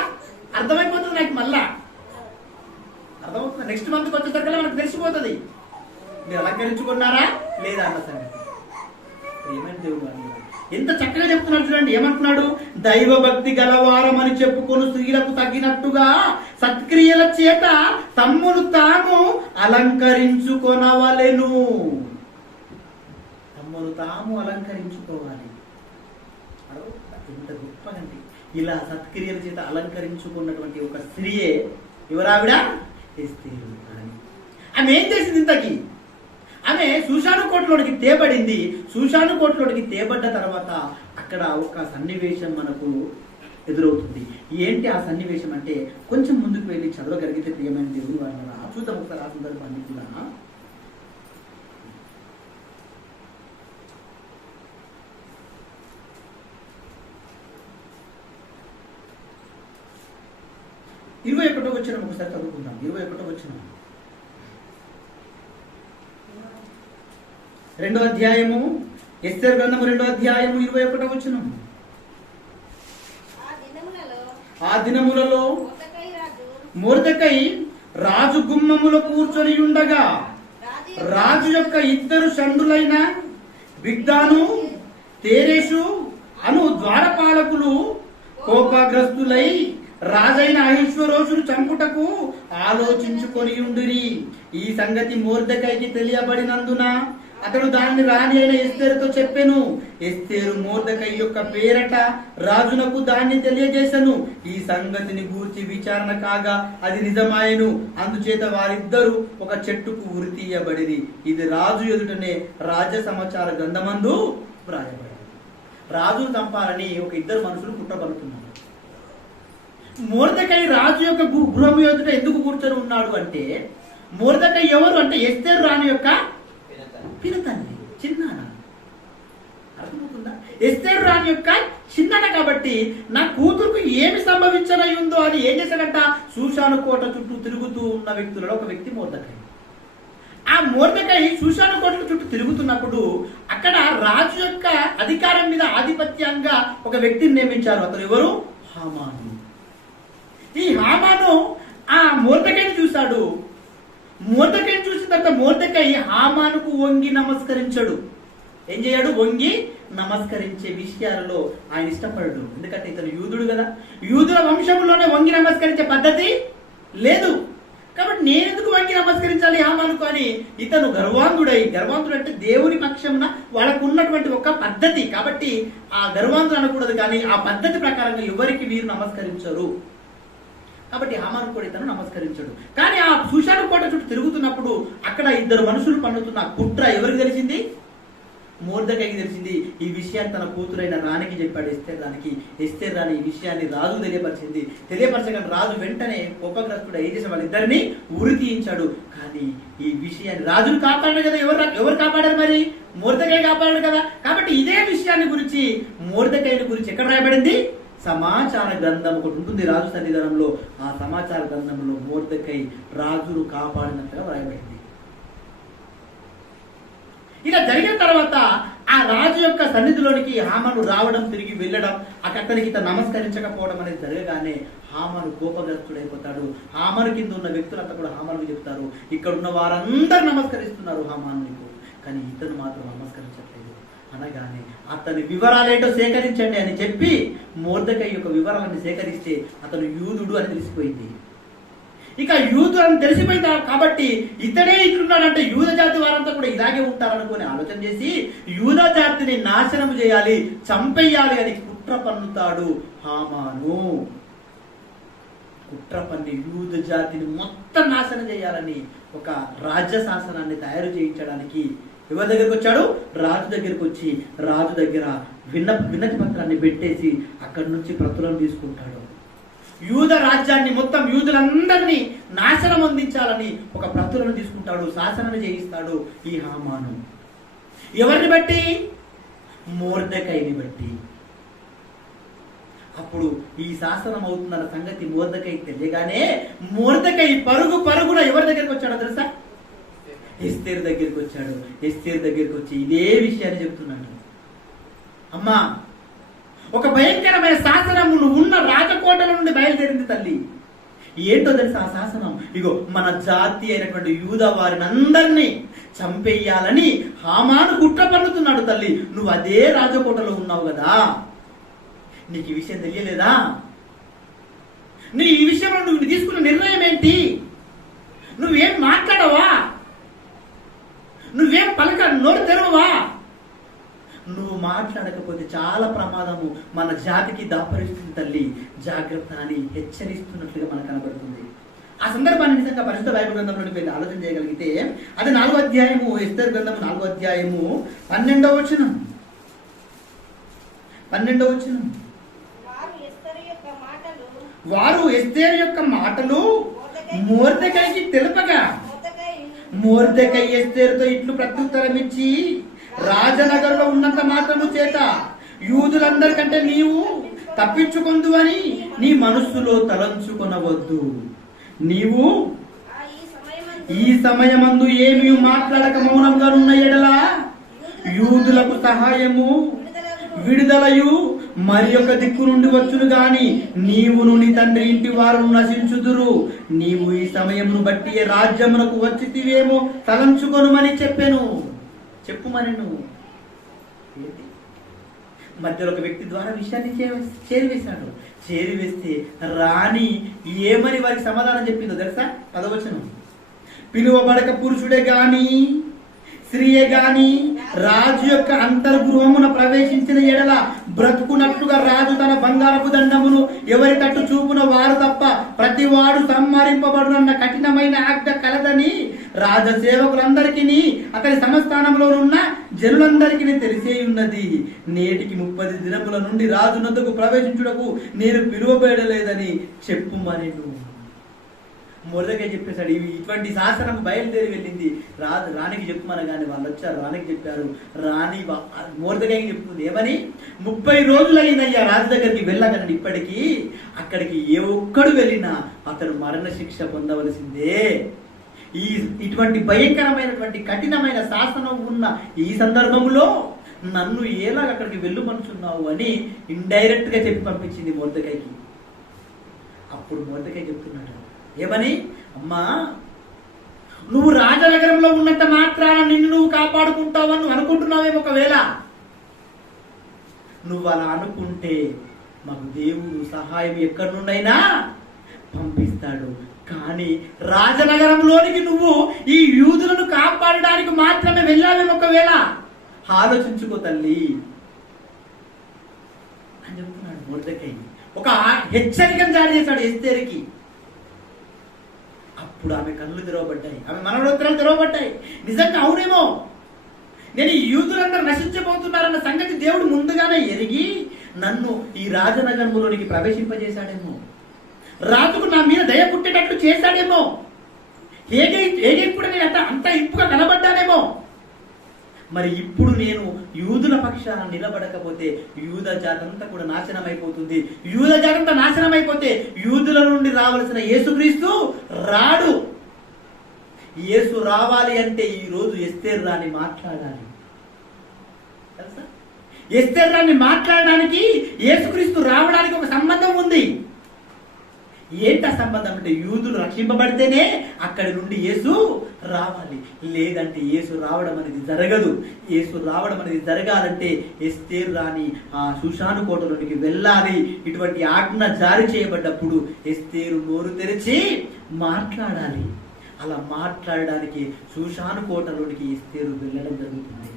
అర్థమైపోతుంది. నాకు మళ్ళా అర్థమవుతుంది. నెక్స్ట్ మంత్కి వచ్చేసరికల్లా మనకు తెలిసిపోతుంది మీరు అలంకరించుకున్నారా లేదా అన్న సంగతి. ఏమైనా దేవుడు ఎంత చక్కగా చెప్తున్నాడు చూడండి. ఏమంటున్నాడు, దైవ భక్తి గలవారం అని చెప్పుకొని స్త్రీలకు తగినట్టుగా సత్క్రియల చేత తమ్మును తాము అలంకరించుకొనవలెను. తమ్మును తాము అలంకరించుకోవాలి. ఎంత గొప్పదండి. ఇలా సత్క్రియల చేత అలంకరించుకున్నటువంటి ఒక స్త్రీయే ఎవరావిడ, ఎస్తేరు. ఆమె ఏం చేసింది ఇంతకీ? ఆమె శూషాను కోటలోనికి తేబడింది. శూషాను కోటలోనికి తేబడ్డ తర్వాత అక్కడ ఒక సన్నివేశం మనకు ఎదురవుతుంది. ఏంటి ఆ సన్నివేశం అంటే కొంచెం ముందుకు వెళ్ళి చదవగలిగితే ప్రియమైన దేవుని వాళ్ళ చూద్దాం ఒకసారి ఆ సందర్భాన్ని కూడా. ఇరవై 21వ వచనం ఒకసారి చదువుకుందాం. 21వ వచనం, 2వ అధ్యాయము, ఎస్తేరు గ్రంథము 2వ అధ్యాయము 21వ వచనం. ఆ దినములలో మొర్దెకై రాజు గుమ్మములో కూర్చొని ఉండగా రాజు యొక్క 2 షండులైన బిగ్దాను తేరేషు అను ద్వారపాలకులు కోపగ్రస్తులై రాజైన అహష్వేరోషును చంపుటకు ఆలోచించుకొని ఉండిరి. ఈ సంగతి మొర్దెకైకి తెలియబడినందున అతడు దానిని రాణి అయిన ఎస్తేరుతో చెప్పెను. ఎస్తేరు మొర్దెకై యొక్క పేరట రాజునకు దాన్ని తెలియజేసెను. ఈ సంగతిని గూర్చి విచారణ కాగా అది నిజమాయెను. అందుచేత వారిద్దరూ ఒక చెట్టుకు ఉరి తీయబడిరి. ఇది రాజు ఎదుటనే రాజ్య సమాచార గ్రంథమందు వ్రాయబడింది. రాజును చంపాలని ఒక ఇద్దరు మనుషులు కుట్రపడుతున్నారు. మొర్దెకై రాజు యొక్క గృహం ఎదుట ఎందుకు కూర్చొని ఉన్నాడు అంటే, మొర్దెకై ఎవరు అంటే ఎస్తేరు రాణి యొక్క పినతండ్రి, చిన్నాన్న. అర్థమవుతుందా? ఎస్తేరు రాణి యొక్క చిన్నాన్న కాబట్టి నా కూతురుకు ఏమి సంభవించనై ఉందో అని ఏం చేశాడంట, శూషాను కోట చుట్టూ తిరుగుతూ ఉన్న వ్యక్తులలో ఒక వ్యక్తి మొర్దెకై. ఆ మొర్దెకై శూషాను కోట చుట్టూ తిరుగుతున్నప్పుడు అక్కడ రాజు యొక్క అధికారం మీద ఆధిపత్యంగా ఒక వ్యక్తిని నియమించారు. అతను ఎవరు? హామాను. ఈ హామాను ఆ మొర్దెకైని చూశాడు. మొర్దెకైని చూసిన తర్వాత మొర్దెకై హామానుకు వంగి నమస్కరించాడు. ఏం చేయడు? వంగి నమస్కరించే విషయాలలో ఆయన ఇష్టపడడు. ఎందుకంటే ఇతను యూదుడు కదా, యూదుల వంశంలోనే వంగి నమస్కరించే పద్ధతి లేదు. కాబట్టి నేను ఎందుకు వంగి నమస్కరించాలి హామానుకు అని ఇతను గర్వాంధుడు అంటే దేవుని పక్షంన వాళ్ళకు ఉన్నటువంటి ఒక పద్ధతి. కాబట్టి ఆ గర్వాంధుడు అనకూడదు, కానీ ఆ పద్ధతి ప్రకారంగా ఎవరికి వీరు నమస్కరించరు. కాబట్టి హామాను కూడా ఇతను నమస్కరించాడు. కానీ ఆ శూషాను కోట చుట్టూ తిరుగుతున్నప్పుడు అక్కడ ఇద్దరు మనుషులు పన్నుతున్న కుట్ర ఎవరికి తెలిసింది? మొర్దెకైకి తెలిసింది. ఈ విషయాన్ని తన కూతురైన రాణికి చెప్పాడు ఎస్తేర్ రాణి ఈ విషయాన్ని రాజు తెలియపరచగా రాజు వెంటనే కోపగ్రస్తుడు ఏం చేసిన వాళ్ళిద్దరిని ఉరి తీయించాడు. కానీ ఈ విషయాన్ని రాజును కాపాడాడు కదా, ఎవరు కాపాడారు? మరి మొర్దెకై కాపాడాడు కదా. కాబట్టి ఇదే విషయాన్ని గురించి మొర్దెకైని గురించి ఎక్కడ రాయబడింది? సమాచార గ్రంథం ఒకటి ఉంటుంది రాజు సన్నిధానంలో. ఆ సమాచార గ్రంథంలో మొర్దెకై రాజును కాపాడినట్లుగా రాయబడింది. ఇలా జరిగిన తర్వాత ఆ రాజు యొక్క సన్నిధిలోనికి హామాను రావడం, తిరిగి వెళ్ళడం, అతనికి నమస్కరించకపోవడం అనేది జరగగానే హామాను కోపగ్రస్తుడైపోతాడు. హామాను కింద ఉన్న వ్యక్తులంతా కూడా హామానుకు చెప్తారు, ఇక్కడ ఉన్న వారందరూ నమస్కరిస్తున్నారు హామానుకు, కానీ ఇతను మాత్రం నమస్కరించట్లేదు. అనగానే అతని వివరాలేంటో సేకరించండి అని చెప్పి మొర్దెకై యొక్క వివరాలను సేకరిస్తే అతను యూదుడు అని తెలిసిపోయింది. ఇక యూదు అని తెలిసిపోయింది కాబట్టి ఇతడే ఇట్లున్నాడంటే యూద జాతి వారంతా కూడా ఇలాగే ఉంటారనుకుని ఆలోచన చేసి యూద జాతిని నాశనం చేయాలి, చంపేయాలి అని కుట్ర పన్నుతాడు హామాను. కుట్ర పన్ని యూద జాతిని మొత్తం నాశనం చేయాలని ఒక రాజ్య శాసనాన్ని తయారు చేయించడానికి ఎవరి దగ్గరికి వచ్చాడు? రాజు దగ్గరికి వచ్చి రాజు దగ్గర విన్నతి పత్రాన్ని పెట్టేసి అక్కడి నుంచి ప్రతులను తీసుకుంటాడు. యూద రాజ్యాన్ని మొత్తం యూదులందరినీ నాశనం అందించాలని ఒక ప్రతులను తీసుకుంటాడు, శాసనాన్ని చేయిస్తాడు ఈ హామాను. ఎవరిని బట్టి? మొర్దెకైని బట్టి. అప్పుడు ఈ శాసనం అవుతుందన్న సంగతి మొర్దెకై తెలియగానే మొర్దెకై పరుగున ఎవరి దగ్గరికి వచ్చాడో తెలుసా? ఎస్తేరు దగ్గరికి వచ్చాడు. ఎస్తేరు దగ్గరికి వచ్చి ఇదే విషయాన్ని చెప్తున్నాడు. అమ్మా, ఒక భయంకరమైన శాసనం నువ్వు ఉన్న రాజకోటల నుండి బయలుదేరింది తల్లి. ఏంటో తెలుసా ఆ శాసనం? ఇగో మన జాతి అయినటువంటి యూద వారిని అందరినీ చంపేయాలని హామాను కుట్ర పన్నుతున్నాడు తల్లి. నువ్వు అదే రాజకోటలో ఉన్నావు కదా, నీకు ఈ విషయం తెలియలేదా? నీ ఈ విషయంలో నువ్వు తీసుకున్న నిర్ణయం ఏంటి? నువ్వేం మాట్లాడవా? నువ్వేం నోరు తెరవవా? నువ్వు మాట్లాడకపోతే చాలా ప్రమాదము మన జాతికి దాపరిస్తుంది తల్లి, జాగ్రత్త అని హెచ్చరిస్తున్నట్లుగా మనకు కనబడుతుంది. ఆ సందర్భాన్ని నిజంగా పరిశుద్ధ బైబిల్ గ్రంథంలోకి వెళ్ళి ఆలోచన చేయగలిగితే అది 4వ అధ్యాయము, ఎస్తేరు గ్రంథము 4వ అధ్యాయము 12వ వచనం. వారు ఎస్తేరు యొక్క మాటలు మొర్దెకైకి తెలుపగా మొర్దెకై ఎస్తేరుతో ఇట్లు ప్రత్యుత్తరం ఇచ్చి, రాజనగర్లో ఉన్నంత మాత్రము చేత యూదులందరికంటే నీవు తప్పించుకొందు అని నీ మనస్సులో తలంచుకొనవద్దు. నీవు ఈ సమయమందు ఏమీ మాట్లాడక మౌనంగా ఉన్న ఎడల యూదులకు సహాయము విడుదలయు మరి ఒక దిక్కు నుండి వచ్చును గాని నీవును నీ తండ్రి ఇంటి వారు నశించుదురు. నీవు ఈ సమయమును బట్టి రాజ్యమునకు వచ్చితివేమో తలంచుకొనుమని చెప్పెను. చెప్పుమని నువ్వు మధ్యలో ఒక వ్యక్తి ద్వారా విషయాన్ని చేరివేశాడు. చేరివేస్తే రాణి ఏమని వారికి సమాధానం చెప్పిందో తెలుసా? 10వ వచనం. పిలువబడక పురుషుడే గాని స్త్రీయే గాని రాజు యొక్క అంతర్గృహమున ప్రవేశించిన ఎడల బ్రతుకున్నట్లుగా రాజు తన బంగారపు దండమును ఎవరి తట్టు చూపున వారు తప్ప ప్రతివాడు సంహరింపబడునన్న కఠినమైన ఆజ్ఞ కలదని రాజసేవకులందరికీ అతని సంస్థానంలోనున్న జనులందరికీ తెలిసే ఉన్నది. నేటికి 30 దినముల నుండి రాజునొద్దకు ప్రవేశించుటకు నేను పిలువబడలేదని చెప్పుమనెను. మొర్దెకై చెప్పేశాడు. ఇటువంటి శాసనం బయలుదేరి వెళ్ళింది. రాణికి చెప్పుమనగానే వాళ్ళు వచ్చారు. రాణికి చెప్పారు. రాణి మొర్దెకైకి చెప్తుంది ఏమని, 30 రోజులైందయ్యా రాజు దగ్గరికి వెళ్ళగలను, ఇప్పటికీ అక్కడికి ఏ ఒక్కడు వెళ్ళినా అతను మరణ శిక్ష పొందవలసిందే. ఇటువంటి భయంకరమైనటువంటి కఠినమైన శాసనం ఉన్న ఈ సందర్భంలో నన్ను ఎలాగ అక్కడికి వెళ్ళుమనుచున్నావు అని ఇండైరెక్ట్ గా చెప్పి పంపించింది మొర్దెకైకి. అప్పుడు మొర్దెకై చెప్తున్నాడు ఏమని, అమ్మా నువ్వు రాజనగరంలో ఉన్నంత మాత్రాన నిన్ను నువ్వు కాపాడుకుంటావని నువ్వు అనుకుంటున్నావేమో. ఒకవేళ నువ్వు అలా అనుకుంటే మాకు దేవుడు సహాయం ఎక్కడి నుండైనా పంపిస్తాడు. కానీ రాజనగరంలోనికి నువ్వు ఈ యూదులను కాపాడడానికి మాత్రమే వెళ్ళావేమో. ఒకవేళ ఆలోచించుకో తల్లి అని చెప్తున్నాడు మొర్దెకై. ఒక హెచ్చరికను జారీ చేశాడు ఎస్తేరుకి. అప్పుడు ఆమె కళ్ళు తెరవబడ్డాయి, ఆమె మనోనేత్రాలు తెరవబడ్డాయి. నిజంగా అవునేమో, నేను ఈ యూదులందరూ నశించబోతున్నారన్న సంగతి దేవుడు ముందుగానే ఎరిగి నన్ను ఈ రాజనగరంలోనికి ప్రవేశింపజేశాడేమో, రాజుకు నా మీద దయ పుట్టేటట్లు చేశాడేమో, ఇప్పుడు నేను అంత ఇంపుగా కనబడ్డానేమో. మరి ఇప్పుడు నేను యూదుల పక్షాన నిలబడకపోతే యూద జాతంతా కూడా నాశనం అయిపోతుంది. యూద జాతంతా నాశనం అయిపోతే యూదుల నుండి రావాల్సిన యేసుక్రీస్తు రాడు. యేసు రావాలి అంటే ఈ రోజు ఎస్తేరు రాణి మాట్లాడాలి. తెలుసా, ఎస్తేరు రాణి మాట్లాడడానికి యేసుక్రీస్తు రావడానికి ఒక సంబంధం ఉంది. ఏంటి ఆ సంబంధం అంటే, యూదులు రక్షింపబడితేనే అక్కడి నుండి యేసు రావాలి, లేదంటే యేసు రావడం అనేది జరగదు. యేసు రావడం అనేది జరగాలంటే ఎస్తేరు రాణి ఆ షూషాను కోటలోనికి వెళ్ళాలి. ఇటువంటి ఆజ్ఞ జారీ చేయబడ్డప్పుడు ఎస్తేరు నోరు తెరిచి మాట్లాడాలి. అలా మాట్లాడడానికి షూషాను కోటలోనికి ఎస్తేరు వెళ్ళడం జరుగుతుంది.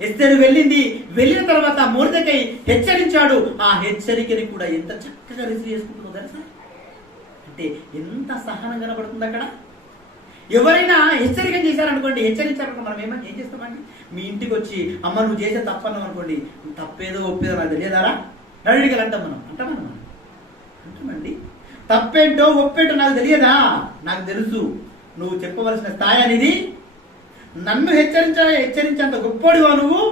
ఎస్తేరు వెళ్ళింది. వెళ్ళిన తర్వాత మొర్దెకై హెచ్చరించాడు. ఆ హెచ్చరికని కూడా ఎంత చక్కగా రిసీవ్ చేసుకుంటుందో తెలుసా. అంటే ఎంత సహనం కనబడుతుంది అక్కడ. ఎవరైనా హెచ్చరిక చేశారనుకోండి, హెచ్చరించారనుకో, మనం ఏం చేస్తామండి, మీ ఇంటికి వచ్చి అమ్మ నువ్వు చేసే తప్పన్నాం అనుకోండి, తప్పేదో ఒప్పేదో నాకు తెలియదారా నడిడికలు అంటాం. అంటామండి. తప్పేంటో ఒప్పేంటో నాకు తెలియదా, నాకు తెలుసు. నువ్వు చెప్పవలసిన స్థాయి అనేది, నన్ను హెచ్చరించేంత గొప్పోడివా నువ్వు,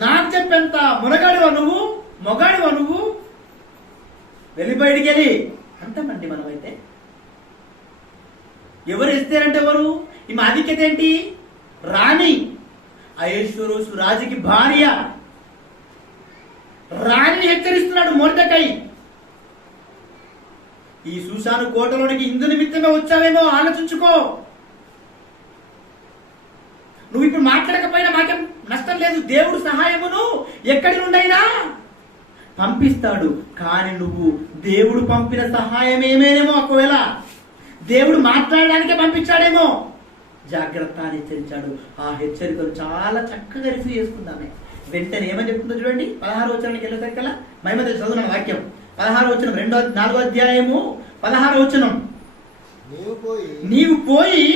నాకు చెప్పేంత మునగాడివా నువ్వు, మొగాడివా నువ్వు, వెళ్ళి బయటికి వెళ్ళి అంటామండి మనమైతే. ఎవరు ఎస్తేరంటే ఎవరు, ఈ ఆధిక్యత ఏంటి, రాణి, అహష్వేరోషు రాజుకి భార్య. రాణిని హెచ్చరిస్తున్నాడు మొర్దెకై. ఈ షూషాను కోటలోనికి ఇందు నిమిత్తమే వచ్చావేమో, ఆలోచించుకో. నువ్వు ఇప్పుడు మాట్లాడకపోయినా మాకేం నష్టం లేదు, దేవుడు సహాయమును ఎక్కడి నుండైనా పంపిస్తాడు. కానీ నువ్వు దేవుడు పంపిన సహాయం ఏమేనేమో, ఒకవేళ దేవుడు మాట్లాడడానికే పంపించాడేమో, జాగ్రత్త అని హెచ్చరించాడు. ఆ హెచ్చరికలు చాలా చక్కగా రిసీవ్ చేసుకుందామే. వెంటనే ఏమని చెప్తుందో చూడండి, 16వ వచనానికి వెళ్ళేసరికల్లా మహిమ చదువున్న వాక్యం 16వ వచనం 4వ అధ్యాయము 16వ వచనం. నీవు పోయి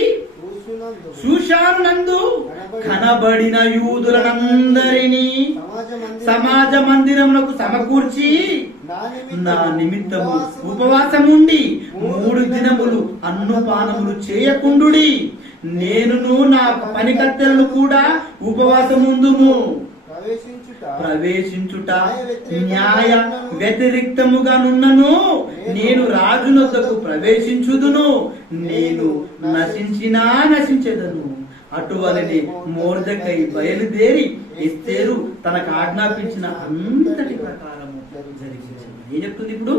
షూషాను నందు కనబడిన యూదులనందరినీ సమాజ మందిరములకు సమకూర్చి నా నిమిత్తము ఉపవాసముండి 3 దినములు అన్నపానములు చేయకుండుడి. నేనును నా పనికత్తెలను కూడా ఉపవాసముందుము. ప్రవేశించుట న్యాయ వ్యతిరిక్తముగా నున్నను నేను రాజునొద్దకు ప్రవేశించుదును, నేను నశించినా నశించెదను. అటువలనే మొర్దెకై బయలుదేరి ఎస్తేరు తనకు ఆజ్ఞాపించిన అంతటి ప్రకారము జరిగించింది. ఏం చెప్తుంది ఇప్పుడు,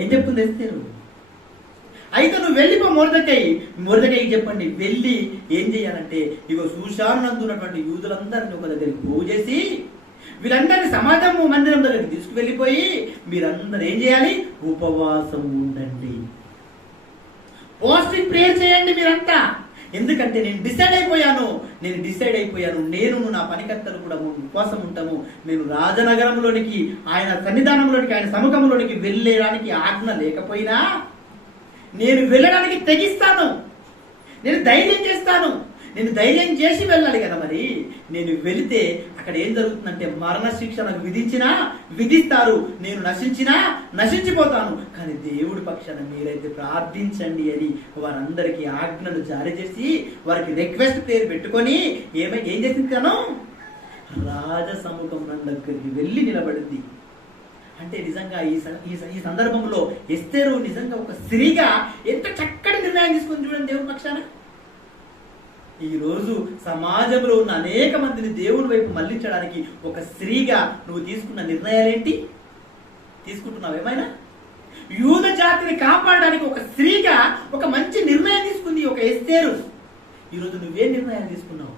ఏం చెప్తుంది ఎస్తేరు? అయితే నువ్వు వెళ్ళిపో మొర్దెకైకి చెప్పండి, వెళ్ళి ఏం చేయాలంటే, ఇగో షూషాను నందు ఉన్నటువంటి యూదులందరినీ ఒక దగ్గరికి పోగు చేసి వీళ్ళందరినీ సమాజం మందిరం దగ్గరికి తీసుకువెళ్ళిపోయి మీరందరూ ఏం చేయాలి, ఉపవాసం ఉండండి, పోస్టింగ్ ప్రేయర్ చేయండి. మీరంతా ఎందుకంటే నేను డిసైడ్ అయిపోయాను. నేను నా పనికర్తలు కూడా ఉపవాసం ఉంటాము. నేను రాజనగరంలోనికి, ఆయన సన్నిధానంలోనికి, ఆయన సముఖంలోనికి వెళ్ళడానికి ఆజ్ఞ లేకపోయినా నేను వెళ్ళడానికి తెగిస్తాను. నేను ధైర్యం చేస్తాను. నేను ధైర్యం చేసి వెళ్ళాలి కదా. మరి నేను వెళితే అక్కడ ఏం జరుగుతుందంటే మరణ శిక్ష నాకు విధిస్తారు. నేను నశించిపోతాను. కానీ దేవుడి పక్షాన మీరైతే ప్రార్థించండి అని వారందరికీ ఆజ్ఞలు జారీ చేసి వారికి రిక్వెస్ట్ పేరు పెట్టుకొని ఏం చేసింది తను? రాజ సముఖం దగ్గరికి వెళ్ళి నిలబడింది. అంటే నిజంగా ఈ సందర్భంలో ఎస్తేరు నిజంగా ఒక స్త్రీగా ఎంత చక్కటి నిర్ణయం తీసుకొని చూడండి దేవుని పక్షాన. ఈ రోజు సమాజంలో ఉన్న అనేక మందిని దేవుని వైపు మళ్లించడానికి ఒక స్త్రీగా నువ్వు తీసుకున్న నిర్ణయాలేంటి? తీసుకుంటున్నావు ఏమైనా? యూద జాతిని కాపాడడానికి ఒక స్త్రీగా ఒక మంచి నిర్ణయం తీసుకుంది ఒక ఎస్తేరు. ఈరోజు నువ్వేం నిర్ణయం తీసుకున్నావు?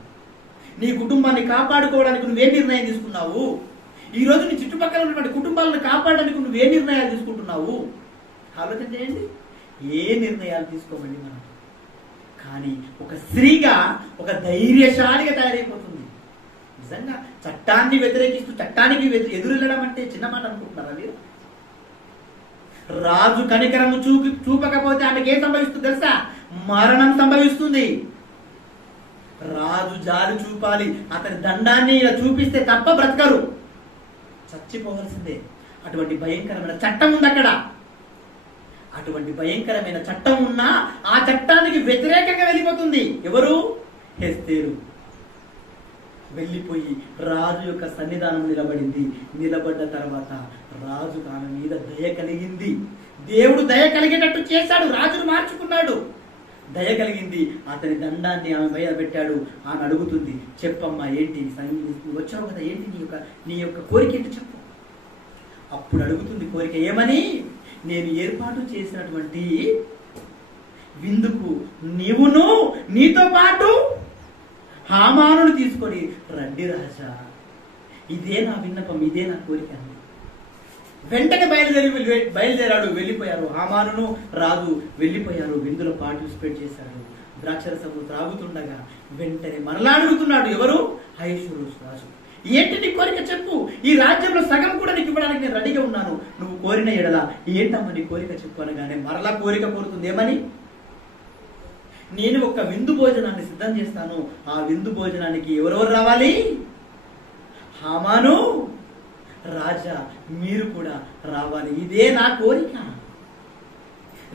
నీ కుటుంబాన్ని కాపాడుకోవడానికి నువ్వేం నిర్ణయం తీసుకున్నావు? ఈ రోజు నీ చుట్టుపక్కల ఉన్నటువంటి కుటుంబాలను కాపాడడానికి నువ్వేం నిర్ణయాలు తీసుకుంటున్నావు? ఆలోచన చేయండి. ఏ నిర్ణయాలు తీసుకోమండి మనం. కానీ ఒక స్త్రీగా ఒక ధైర్యశాలిగా తయారైపోతుంది. నిజంగా చట్టాన్ని వ్యతిరేకిస్తూ చట్టానికి ఎదురు వెళ్ళడం అంటే చిన్న మాట అనుకుంటున్నారా మీరు? రాజు కనికరము చూపకపోతే ఆమెకి ఏం సంభవిస్తుంది తెలుసా? మరణం సంభవిస్తుంది. రాజు జాలి చూపాలి. అతని దండాన్ని ఇలా చూపిస్తే తప్ప బ్రతకరు, చచ్చిపోవలసిందే. అటువంటి భయంకరమైన చట్టం ఉంది అక్కడ. అటువంటి భయంకరమైన చట్టం ఉన్నా ఆ చట్టానికి వ్యతిరేకంగా వెళ్ళిపోతుంది. ఎవరు? ఎస్తేరు. వెళ్ళిపోయి రాజు యొక్క సన్నిధానం నిలబడ్డ తర్వాత రాజు ఆమె మీద దయ కలిగింది. దేవుడు దయ కలిగేటట్టు చేశాడు. రాజును మార్చుకున్నాడు. దయ కలిగింది. అతని దండాన్ని ఆమె భయ పెట్టాడు. ఆమె అడుగుతుంది, చెప్పమ్మా ఏంటి వచ్చావు కదా, ఏంటి నీ యొక్క కోరిక ఏంటి చెప్పు. అప్పుడు అడుగుతుంది కోరిక ఏమని? నేను ఏర్పాటు చేసినటువంటి విందుకు నీవును నీతో పాటు హామానును తీసుకొని రండి రాజా. ఇదే నా విన్నపం, ఇదే నా కోరిక. వెంటనే బయలుదేరాడు. వెళ్ళిపోయారు. హామానును రాజు వెళ్ళిపోయారు. విందులో పార్టిసిపేట్ చేశాడు. ద్రాక్షరసము త్రాగుతుండగా వెంటనే మరలా అడుగుతున్నాడు. ఎవరు? అహష్వేరోషు రాజు. ఏంటి నీ కోరిక చెప్పు. ఈ రాజ్యంలో సగం కూడా నీకు ఇవ్వడానికి నేను రెడీగా ఉన్నాను. నువ్వు కోరిన ఎడల ఏంటమ్మా నీ కోరిక చెప్పు అనగానే మరలా కోరిక కోరుతుంది. ఏమని? నేను ఒక విందు భోజనాన్ని సిద్ధం చేస్తాను. ఆ విందు భోజనానికి ఎవరెవరు రావాలి? హామాను రాజా మీరు కూడా రావాలి. ఇదే నా కోరిక.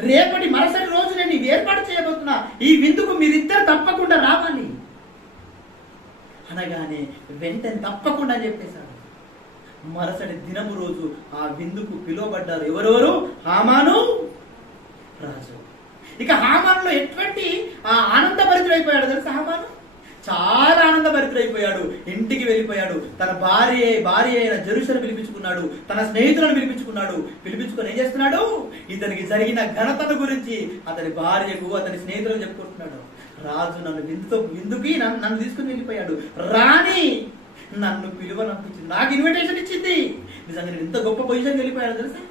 రేపటి మరుసటి రోజు నేను ఏర్పాటు చేయబోతున్నా. ఈ విందుకు మీరిద్దరు తప్పకుండా రావాలి అనగానే వెంటనే తప్పకుండా చెప్పేశాడు. మరుసటి దినము రోజు ఆ విందుకు పిలువబడ్డారు. ఎవరెవరు? హామాను రాజు. ఇక హామానులో ఎటువంటి ఆనందభరితుడైపోయాడు తెలుసా? హామాను చాలా ఆనందభరితుడైపోయాడు. ఇంటికి వెళ్ళిపోయాడు. తన భార్య అయిన జెరూషను పిలిపించుకున్నాడు. తన స్నేహితులను పిలిపించుకొని ఏం చేస్తున్నాడు? ఇతనికి జరిగిన ఘనతను గురించి అతని భార్యకు అతని స్నేహితులకు చెప్పుకుంటున్నాడు. రాజు నన్ను విందుకి నన్ను తీసుకుని వెళ్ళిపోయాడు. రాణి నన్ను పిలువనంపించింది, నాకు ఇన్విటేషన్ ఇచ్చింది. నిజంగా నేను ఇంత గొప్ప పొజిషన్ వెళ్ళిపోయాడు తెలుసా?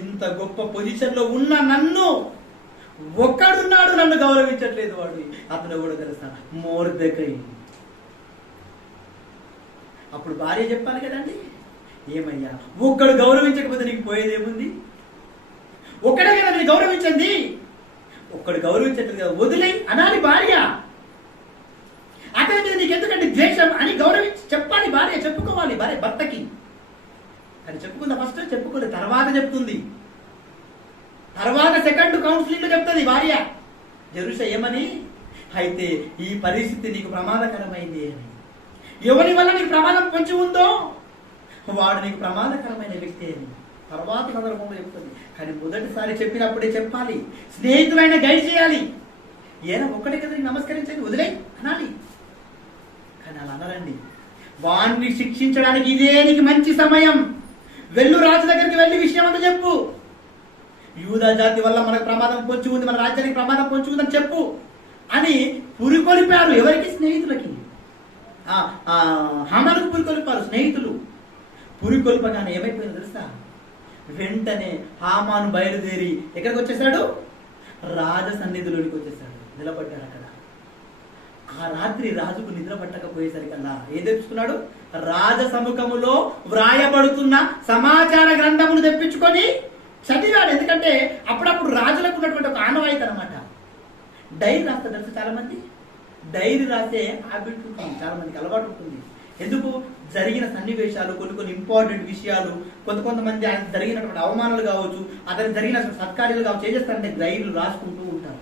ఇంత గొప్ప పొజిషన్ లో ఉన్న నన్ను ఒక్కడున్నాడు నన్ను గౌరవించట్లేదు. వాడు అతను కూడా తెలుసా? మొర్దెకై. అప్పుడు భార్య చెప్పాలి కదండి, ఏమయ్యా ఒక్కడు గౌరవించకపోతే నీకు పోయేదేముంది? ఒక్కడే కదా నేను గౌరవించండి. ఒక్కడు గౌరవించట్లేదు కదా, వదిలేయి అనాలి భార్య. అతని మీద నీకు ఎందుకంటే ద్వేషం అని గౌరవించి చెప్పాలి భార్య, చెప్పుకోవాలి భార్య భర్తకి. అని చెప్పుకుందా? ఫస్ట్ చెప్పుకోలేదు, తర్వాత చెప్తుంది. తర్వాత సెకండ్ కౌన్సిలింగ్ లో చెప్తుంది భార్య. జెరూష ఏమని? అయితే ఈ పరిస్థితి నీకు ప్రమాదకరమైంది అని. ఎవరి వల్ల నీకు ప్రమాదం పొంచి ఉందో వాడు నీకు ప్రమాదకరమైన వ్యక్తి అని తర్వాత సందర్భంలో చెప్తుంది. కానీ మొదటిసారి చెప్పినప్పుడే చెప్పాలి. స్నేహితులైన గైడ్ చేయాలి. ఏనా ఒక్కడే కదా నమస్కరించండి వదిలే అనాలి. కానీ అలా అనరండి. వాడిని శిక్షించడానికి ఇదే నీకు మంచి సమయం. వెళ్ళు రాజు దగ్గరికి వెళ్ళి విషయం అంతా చెప్పు. యూదా జాతి వల్ల మనకు ప్రమాదం పొంచి ఉంది, మన రాజ్యానికి ప్రమాదం పొంచి ఉందని చెప్పు అని పురికొలిపారు. ఎవరికి? స్నేహితులకి. హామానుకు పురికొలిపారు స్నేహితులు. పురికొల్పగానే ఏమైపోయిందో తెలుసా? వెంటనే హామాను బయలుదేరి ఎక్కడికి వచ్చేసాడు? రాజ సన్నిధిలోనికి వచ్చేసాడు. నిలబడ్డాడు అక్కడ. ఆ రాత్రి రాజుకు నిద్ర పట్టకపోయేసరికల్లా ఏం తెచ్చుకున్నాడు? రాజసముఖములో వ్రాయబడుతున్న సమాచార గ్రంథమును తెప్పించుకొని చదివాడు. ఎందుకంటే అప్పుడప్పుడు రాజులకు ఉన్నటువంటి ఒక ఆనవాయితీ అనమాట. డైరీ రాస్తారు తెలుసు, చాలా మంది డైరీ రాసే హ్యాబిట్ ఉంటుంది, చాలా మందికి అలవాటు ఉంటుంది. ఎందుకు? జరిగిన సన్నివేశాలు, కొన్ని ఇంపార్టెంట్ విషయాలు, కొంతమంది జరిగినటువంటి అవమానాలు కావచ్చు, అతనికి జరిగిన సత్కార్యాలు కావచ్చు, ఏం చేస్తారంటే డైరీలు రాసుకుంటూ ఉంటారు.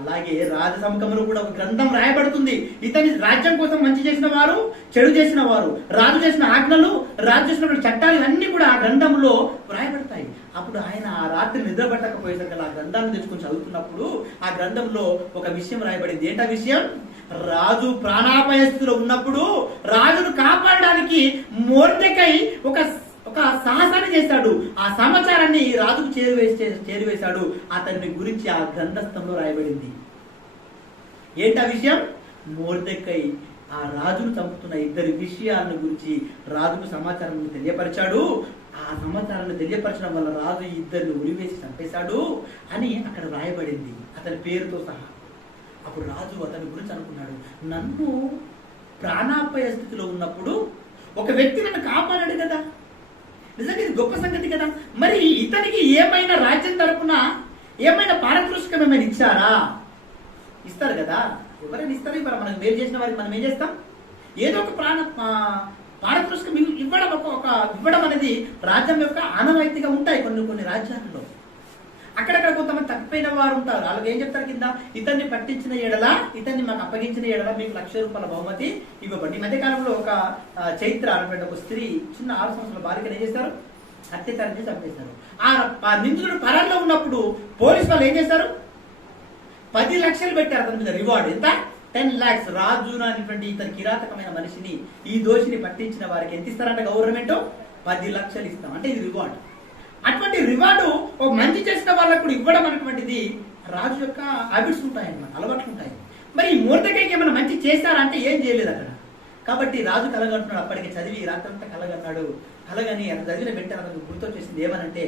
అలాగే రాజసముఖంలో కూడా ఒక గ్రంథం రాయబడుతుంది. ఇతని రాజ్యం కోసం మంచి చేసిన వారు, చెడు చేసిన వారు, రాజు చేసిన ఆజ్ఞలు, రాజు చేసినటువంటి చట్టాలు ఇవన్నీ కూడా ఆ గ్రంథంలో రాయబడతాయి. అప్పుడు ఆయన ఆ రాత్రి నిద్ర పట్టకపోయేసరికి ఆ గ్రంథాన్ని తెచ్చుకొని చదువుతున్నప్పుడు ఆ గ్రంథంలో ఒక విషయం రాయబడింది. ఏంటా విషయం? రాజు ప్రాణాపాయ స్థితిలో ఉన్నప్పుడు రాజును కాపాడడానికి మొర్దెకై ఒక సాహసాన్ని చేశాడు. ఆ సమాచారాన్ని రాజుకు చేరువేశాడు. అతని గురించి ఆ గ్రంథస్థంలో రాయబడింది. ఏంటా విషయం? మొర్దెకై ఆ రాజును చంపుతున్న ఇద్దరి విషయాలను గురించి రాజుకు సమాచారం తెలియపరిచాడు. ఆ సమాచారాన్ని తెలియపరచడం వల్ల రాజు ఇద్దరిని ఉరివేసి చంపేశాడు అని అక్కడ రాయబడింది, అతని పేరుతో సహా. అప్పుడు రాజు అతని గురించి అనుకున్నాడు, నన్ను ప్రాణాపాయ స్థితిలో ఉన్నప్పుడు ఒక వ్యక్తి నన్ను కాపాడాడు కదా, నిజంగా ఇది గొప్ప సంగతి కదా. మరి ఇతనికి ఏమైనా రాజ్యం తరపున ఏమైనా పారితోషికం ఏమైనా ఇచ్చారా? ఇస్తారు కదా, ఎవరైనా ఇస్తారు. ఇవ్వరా? మనకు మేలు చేసిన వారికి మనం ఏం చేస్తాం? ఏదో ఒక పారితోషికం ఇవ్వడం అనేది రాజ్యం యొక్క ఆనవాయితీగా ఉంటాయి. కొన్ని రాజ్యాలలో అక్కడక్కడ కొంతమంది తప్పిపోయిన వారు ఉంటారు. వాళ్ళకి ఏం చెప్తారు కింద, ఇతన్ని పట్టించిన ఎడలా, ఇతన్ని మాకు అప్పగించిన ఎడలా మీకు ₹1,00,000 బహుమతి ఇవ్వబడి. ఈ మధ్యకాలంలో ఒక చైత్ర అనేటువంటి ఒక స్త్రీ చిన్న 6 సంవత్సరాల బాలికను ఏం చేస్తారు? అత్యాచారం చేసి చంపేశారు. ఆ నిందితుడు పరంలో ఉన్నప్పుడు పోలీసు వాళ్ళు ఏం చేశారు? 10 లక్షలు పెట్టారు అతని మీద రివార్డ్. ఎంత? 10 lakhs. రాజు అనేటువంటి ఇతని కిరాతకమైన మనిషిని, ఈ దోషిని పట్టించిన వారికి ఎంత ఇస్తారంటే గవర్నమెంట్ 10 లక్షలు ఇస్తాం, అంటే ఇది రివార్డ్. అటువంటి రివార్డు ఒక మంచి చేసిన వాళ్ళకు కూడా ఇవ్వడం అనేటువంటిది రాజు యొక్క హ్యాబిట్స్ ఉంటాయన్నమాట, అలవాట్లు ఉంటాయి. మరి ఈ మొర్దెకైకి ఏమైనా మంచి చేశారా అంటే ఏం చేయలేదు అక్కడ. కాబట్టి రాజు కలగంటున్నాడు. అప్పటికి చదివి రాత్రంతా కలగన్నాడు. కలగని అతను చదివిన వెంటనే అతనికి గుర్తొచ్చేసింది ఏమనంటే,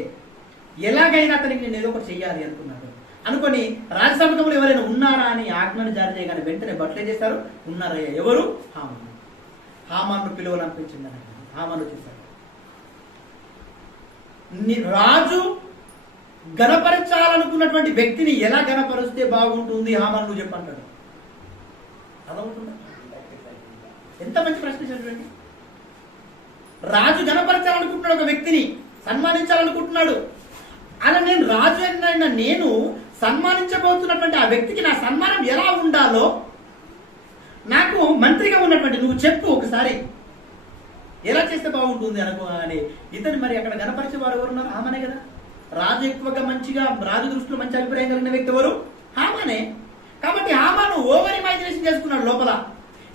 ఎలాగైనా అతనికి నేను ఏదో ఒకటి చెయ్యాలి అనుకున్నాడు. అనుకొని రాజసముఖంలో ఎవరైనా ఉన్నారా అని ఆజ్ఞను జారీ చేయగానే వెంటనే బట్టలు ఏం చేశారు? ఉన్నారయ్యా. ఎవరు? హామాను. హామాను పిలువలంపించింది. హామాను చేశారు. రాజు గణపరచాలనుకున్నటువంటి వ్యక్తిని ఎలా గణపరిస్తే బాగుంటుంది హామాను, నువ్వు చెప్పంటాడు. అదవుతుందా? ఎంత మంచి ప్రశ్న చూడండి. రాజు గణపరచాలనుకుంటున్నాడు, ఒక వ్యక్తిని సన్మానించాలనుకుంటున్నాడు. అలా నేను రాజు అయిన నేను సన్మానించబోతున్నటువంటి ఆ వ్యక్తికి నా సన్మానం ఎలా ఉండాలో నాకు మంత్రిగా ఉన్నటువంటి నువ్వు చెప్పు ఒకసారి, ఎలా చేస్తే బాగుంటుంది అనుకో అని. ఇతను మరి అక్కడ గణపరిచే వారు ఎవరున్నారు? హామానే కదా. రాజు ఎక్కువగా మంచిగా, రాజు దృష్టిలో మంచి అభిప్రాయం కలిగిన వ్యక్తి ఎవరు? హామానే. కాబట్టి హామాను ఓవర్ ఇమాజినేషన్ చేసుకున్నాడు లోపల.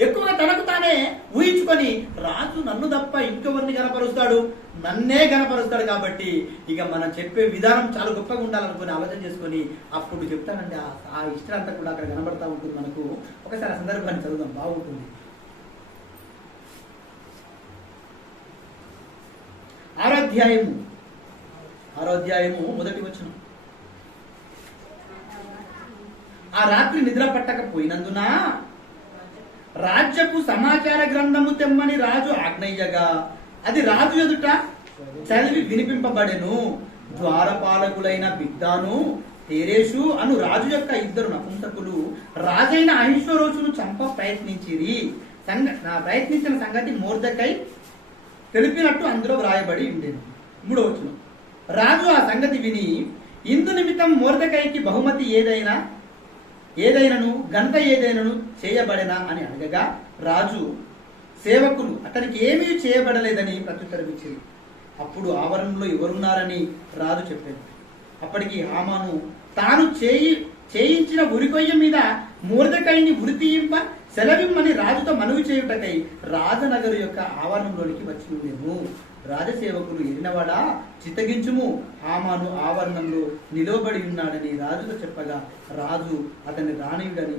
ఎక్కువగా తనకు తానే ఊహించుకొని, రాజు నన్ను తప్ప ఇంకెవరిని గణపరుస్తాడు? నన్నే గణపరుస్తాడు. కాబట్టి ఇక మనం చెప్పే విధానం చాలా గొప్పగా ఉండాలనుకుని ఆలోచన చేసుకొని అప్పుడు చెప్తానంటే ఆ హిస్టరీ అంతా కూడా అక్కడ కనబడతా ఉంటుంది మనకు. ఒకసారి ఆ సందర్భాన్ని చదువుదాం, బాగుంటుంది. 6వ అధ్యాయము 1వ వచనం. ఆ రాత్రి నిద్ర పట్టకపోయినందున రాజ్యపు సమాచార గ్రంథము తెమ్మని రాజు ఆజ్ఞయ్యగా అది రాజు ఎదుట చదివి వినిపింపబడెను. ద్వారపాలకులైన బిగ్దాను, తేరేషు అను రాజు యొక్క 2 నపుంసకులు రాజైన అహష్వేరోషును చంప ప్రయత్నించిన సంగతి మొర్దెకై తెలిపినట్టు అందులో వ్రాయబడి ఉండేది. 3వ వచనం. రాజు ఆ సంగతి విని, ఇందు నిమిత్తం మొర్దెకైకి బహుమతి ఏదైనను ఘనత ఏదైనను చేయబడేనా అని అడగగా రాజు సేవకులు అతనికి ఏమీ చేయబడలేదని ప్రత్యుత్తరం ఇచ్చింది. అప్పుడు ఆవరణలో ఎవరున్నారని రాజు చెప్పాడు. అప్పటికి హామాను తాను చేయించిన ఉరికొయ్య మీద మొర్దెకైని ఉరి తీయింప సెలవిమ్మని రాజుతో మనవి చేయుటకై రాజనగరు యొక్క ఆవరణంలోనికి వచ్చి ఉండేను. రాజసేవకులు ఎరినవాడా చిత్తగించుము, హామాను ఆవరణంలో నిలవబడి ఉన్నాడని రాజుతో చెప్పగా రాజు అతన్ని రానియుడని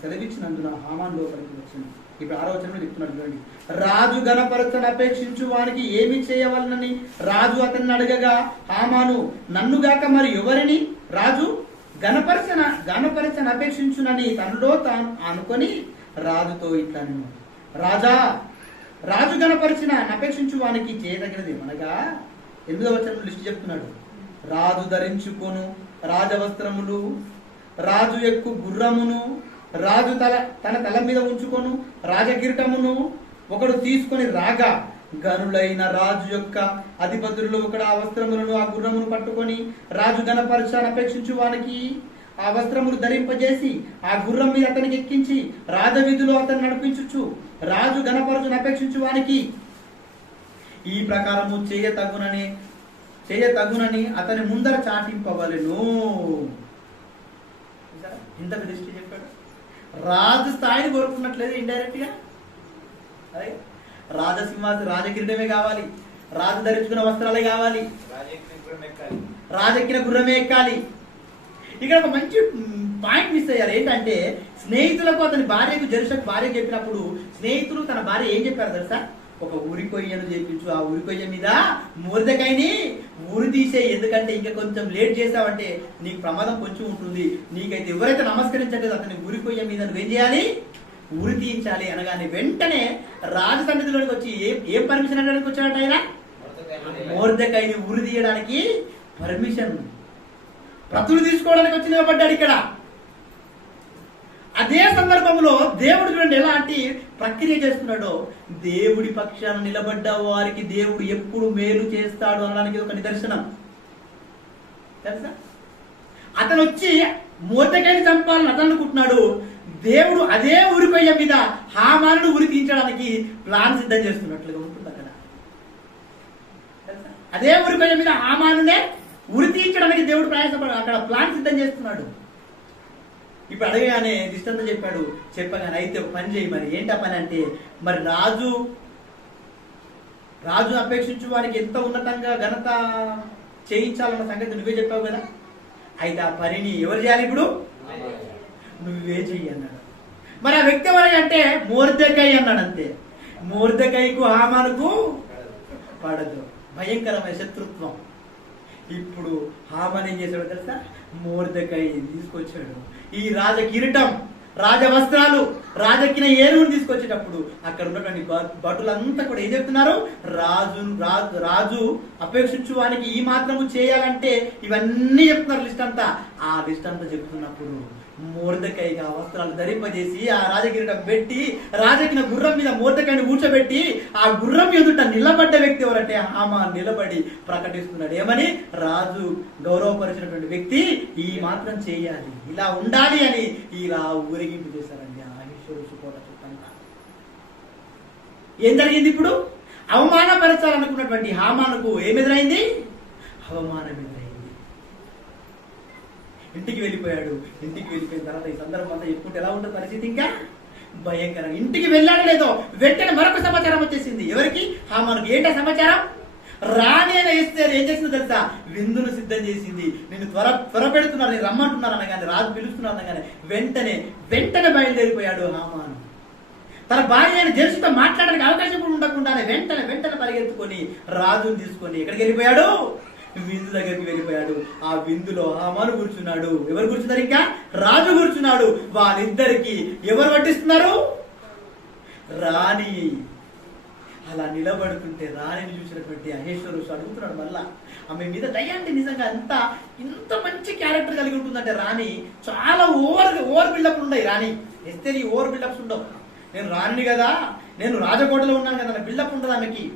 సెలవిచ్చినందున హామాను లోపలికి వచ్చింది. ఇప్పుడు 6వ వచనంలో చెప్తున్నాడు చూడండి. రాజు గణపరచను అపేక్షించు వానికి ఏమి చేయవలనని రాజు అతన్ని అడగగా హామాను, నన్నుగాక మరి ఎవరిని రాజు గణపరచన అపేక్షించునని తనలో తాను అనుకొని రాజుతో ఇట్లా నేను రాజా, రాజు గణపరిచిన అపేక్షించు వానికి చేయదగినది అనగా 8వ వచనంలో లిస్ట్ చెప్తున్నాడు. రాజు ధరించుకొను రాజవస్త్రములు, రాజు ఎక్కు గుర్రమును, రాజు తన తల మీద ఉంచుకొను రాజకిరీటమును ఒకడు తీసుకొని రాగా, గనులైన రాజు యొక్క అధిపతులు ఒకడు ఆ వస్త్రములను ఆ గుర్రమును పట్టుకొని రాజు గణపరచాన్ని అపేక్షించు వానికి ఆ వస్త్రములు ధరింపజేసి ఆ గుర్రం మీద అతనికి ఎక్కించి రాజవీధిలో అతను నడిపించుచు రాజు గణపరచును అపేక్షించు వానికి ఈ ప్రకారము చేయతగునని అతని ముందర చాటింపవలెను. ఇంత దృష్టి చెప్పాడు. రాజు స్థాయిని కోరుకున్నట్లేదు ఇండైరెక్ట్ గా. రాజకిరీటమే కావాలి, రాజు ధరించుకున్న వస్త్రాలే కావాలి, రాజెక్కిన గుర్రమే ఎక్కాలి. ఇక్కడ ఒక మంచి పాయింట్ మిస్ అయ్యారు. ఏంటంటే స్నేహితులకు అతని భార్యకు జెరుషకు భార్య చెప్పినప్పుడు స్నేహితులు తన భార్య ఏం చెప్పారు తెలుసా? ఒక ఊరి కొయ్యను చేపించు, ఆ ఊరి కొయ్య మీద మొర్దెకైని ఊరి తీసేయి, ఎందుకంటే ఇంకా కొంచెం లేట్ చేసావంటే నీకు ప్రమాదం కొంచెం ఉంటుంది, నీకైతే ఎవరైతే నమస్కరించట్లేదు అతని ఊరి కొయ్య మీద నువ్వేం చేయాలి, ఉరి తీయించాలి అనగానే వెంటనే రాజు సన్నిధిలోకి వచ్చి ఏం పర్మిషన్ అనడానికి వచ్చాడట ఆయన? మొర్దెకైని ఉరి తీయడానికి పర్మిషన్, ప్రతులు తీసుకోవడానికి వచ్చి నిలబడ్డాడు ఇక్కడ. అదే సందర్భంలో దేవుడు చూడండి ఎలాంటి ప్రక్రియ చేస్తున్నాడో. దేవుడి పక్షాన నిలబడ్డ వారికి దేవుడు ఎప్పుడు మేలు చేస్తాడు అనడానికి ఒక నిదర్శనం తెలుసా? అతను వచ్చి మొర్దెకైని చంపాలని అతను అనుకుంటున్నాడు. దేవుడు అదే ఊరికొయ్య మీద హామానును ఉరి తీయించడానికి ప్లాన్ సిద్ధం చేస్తున్నట్లుగా ఉంటుంది అక్కడ. అదే ఊరికొయ్య మీద హామానునే ఉరి తీయించడానికి దేవుడు ప్రయాసపడు అక్కడ ప్లాన్ సిద్ధం చేస్తున్నాడు. ఇప్పుడు అడగగానే దిష్టంతో చెప్పగానే అయితే పని చేయి. మరి ఏంటి ఆ పని అంటే, మరి రాజు అపేక్షించు వారికి ఎంత ఉన్నతంగా ఘనత చేయించాలన్న సంగతి నువ్వే చెప్పావు కదా, అయితే ఆ పనిని ఎవరు చేయాలి? ఇప్పుడు నువ్వే చెయ్యి అన్నాడు. మరి ఆ వ్యక్తి ఎవరు అంటే మొర్దెకై అన్నాడు. అంతే. మొర్దెకైకు హామానుకు పడదు, భయంకరమైన శత్రుత్వం. ఇప్పుడు హామాన్ ఏం చేశాడు తెలుసా? మొర్దెకై తీసుకొచ్చాడు ఈ రాజ కిరీటం, రాజవస్త్రాలు, రాజెక్కిన ఏనుగును తీసుకొచ్చేటప్పుడు అక్కడ ఉన్నటువంటి భటులంతా కూడా ఏం చెప్తున్నారు? రాజు అపేక్షించు వానికి ఈ మాత్రము చేయాలంటే ఇవన్నీ చెప్తున్నారు లిస్ట్ అంతా. ఆ లిస్ట్ అంతా చెప్తున్నప్పుడు మొర్దెకైగా వస్త్రాలు ధరింపజేసి ఆ రాజకిరీటం పెట్టి రాజకిన గుర్రం మీద మొర్దెకైని కూర్చోబెట్టి ఆ గుర్రం ఎదుట నిలబడ్డ వ్యక్తి ఎవరంటే హామాన్ నిలబడి ప్రకటిస్తున్నాడు. ఏమని? రాజు గౌరవపరిచినటువంటి వ్యక్తి ఈ మాత్రం చేయాలి, ఇలా ఉండాలి అని ఇలా ఊరేగింపు చేశారండి అహీషోరు కోట చుట్టంతా. ఏం జరిగింది? ఇప్పుడు అవమానపరచాలనుకున్నటువంటి హామానుకు ఏమెదురైంది? అవమానం ఎదురైంది. ఇంటికి వెళ్ళిపోయాడు. ఇంటికి వెళ్ళిపోయిన తర్వాత ఈ సందర్భం అంతా చెప్పుకుంటే ఎలా ఉంటుంది పరిస్థితి? ఇంకా భయంకరంగా. ఇంటికి వెళ్ళాడు లేదో వెంటనే మరొక సమాచారం వచ్చేసింది. ఎవరికి? హామానుకి. ఏంటో సమాచారం? రాణి అయిన ఎస్తేరు ఏం చేసిందో తెలుసా? విందును సిద్ధం చేసింది. నేను త్వర పెడుతున్నారు, నేను రమ్మంటున్నారు అనగానే, రాజు పిలుస్తున్నారు అనగానే వెంటనే బయలుదేరిపోయాడు హామాను. తన భార్య అయిన జెరుషుతో మాట్లాడడానికి అవకాశం కూడా ఉండకుండానే వెంటనే పరిగెత్తుకొని రాజును తీసుకొని ఎక్కడికి వెళ్ళిపోయాడు? విందు దగ్గరికి వెళ్ళిపోయాడు. ఆ విందులో హామాను కూర్చున్నాడు. ఎవరు కూర్చున్నారు? ఇంకా రాజు కూర్చున్నాడు. వాళ్ళిద్దరికి ఎవరు వడ్డిస్తున్నారు? రాణి. అలా నిలబడుతుంటే రాణిని చూసినటువంటి అహేశ్వరుడు అడుగుతున్నాడు మళ్ళా, ఆమె మీద దయ్యంటే నిజంగా ఇంత మంచి క్యారెక్టర్ కలిగి ఉంటుందంటే రాణి. చాలా ఓవర్ బిల్డప్ ఉన్నాయి రాణి. ఎస్తే నీ ఓవర్ బిల్డప్స్ ఉండవు. నేను రాణిని కదా, నేను రాజకోటలో ఉన్నాను కదా, నా బిల్డప్ ఉంటుంది ఆమెకి.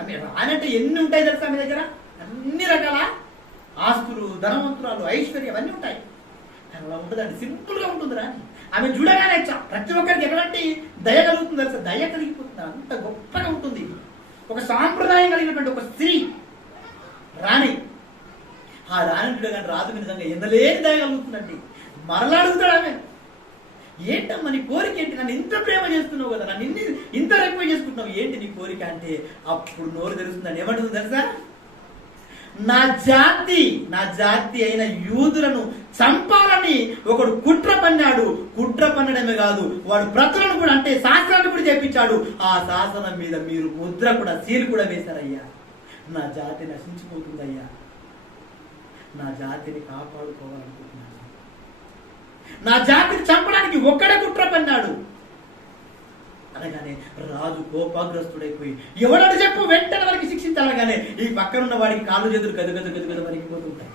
ఆమె రాణి అంటే ఎన్ని ఉంటాయి తెలుసా ఆమె దగ్గర? అన్ని రకాల ఆస్తులు, ధనవంతురాలు, ఐశ్వర్యం అన్నీ ఉంటాయి. అలా ఉంటుందండి, సింపుల్ గా ఉంటుంది రాని. ఆమె చూడగానే ప్రతి ఒక్కరికి ఎటువంటి దయ కలుగుతుంది తెలుసా? దయ కలిగిపోతుంది, అంత గొప్పగా ఉంటుంది. ఒక సాంప్రదాయం కలిగినటువంటి ఒక స్త్రీ రాణి. ఆ రాణి చూడగానే రాజు నిజంగా ఎందలేని దయ కలుగుతుందండి. మరలా అడుగుతాడు ఆమె, ఏంటమ్మా నీ కోరిక ఏంటి? నన్ను ఇంత ప్రేమ చేస్తున్నావు కదా, నన్ను ఇంత ఎక్కువ చేసుకుంటున్నావు, ఏంటి నీ కోరిక అంటే అప్పుడు నోరు తెలుస్తుందండి. ఏమంటుంది తెలుసా? నా జాతి అయిన యూదులను చంపాలని ఒకడు కుట్ర పన్నాడు. కుట్ర పన్నడమే కాదు, వాడు ప్రతులను కూడా అంటే శాస్త్రాన్ని కూడా చేపించాడు. ఆ శాసనం మీద మీరు ముద్ర కూడా, సీలు కూడా వేశారయ్యా. నా జాతి నశించిపోతుందయ్యా, నా జాతిని కాపాడుకోవాలనుకుంటున్నాను. నా జాతిని చంపడానికి ఒక్కడే కుట్ర పన్నాడు అనగానే రాజు కోపాగ్రస్తుడైపోయి ఎవడని చెప్పు వెంటనే వారికి శిక్షించాలగానే ఈ పక్కనున్న వాడికి కాళ్ళు చేతులు గద వణికిపోతుంటాయి.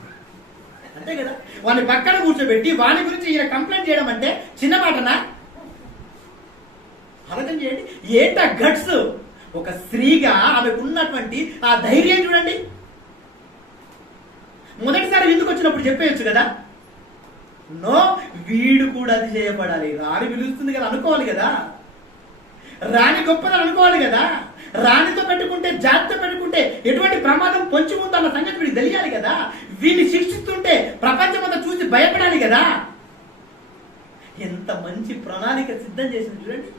అంతే కదా, వాడిని పక్కన కూర్చోబెట్టి వాని గురించి ఈయన కంప్లైంట్ చేయడం అంటే చిన్న మాటనా? ఆలోచన చేయండి, ఏంట గట్స్. ఒక స్త్రీగా ఆమెకు ఉన్నటువంటి ఆ ధైర్యం చూడండి. మొదటిసారి ఎందుకు వచ్చినప్పుడు చెప్పేయచ్చు కదా, నో వీడు కూడా అది చేయబడాలి, రాణి పిలుస్తుంది కదా అనుకోవాలి కదా, రాణి గొప్పదని అనుకోవాలి కదా, రాణితో పెట్టుకుంటే జాతితో పెట్టుకుంటే ఎటువంటి ప్రమాదం పొంచి ఉందన్న సంగతి వీడికి తెలియాలి కదా, వీడిని శిక్షిస్తుంటే ప్రపంచమంతా చూసి భయపడాలి కదా. ఎంత మంచి ప్రణాళిక సిద్ధం చేసింది చూడండి.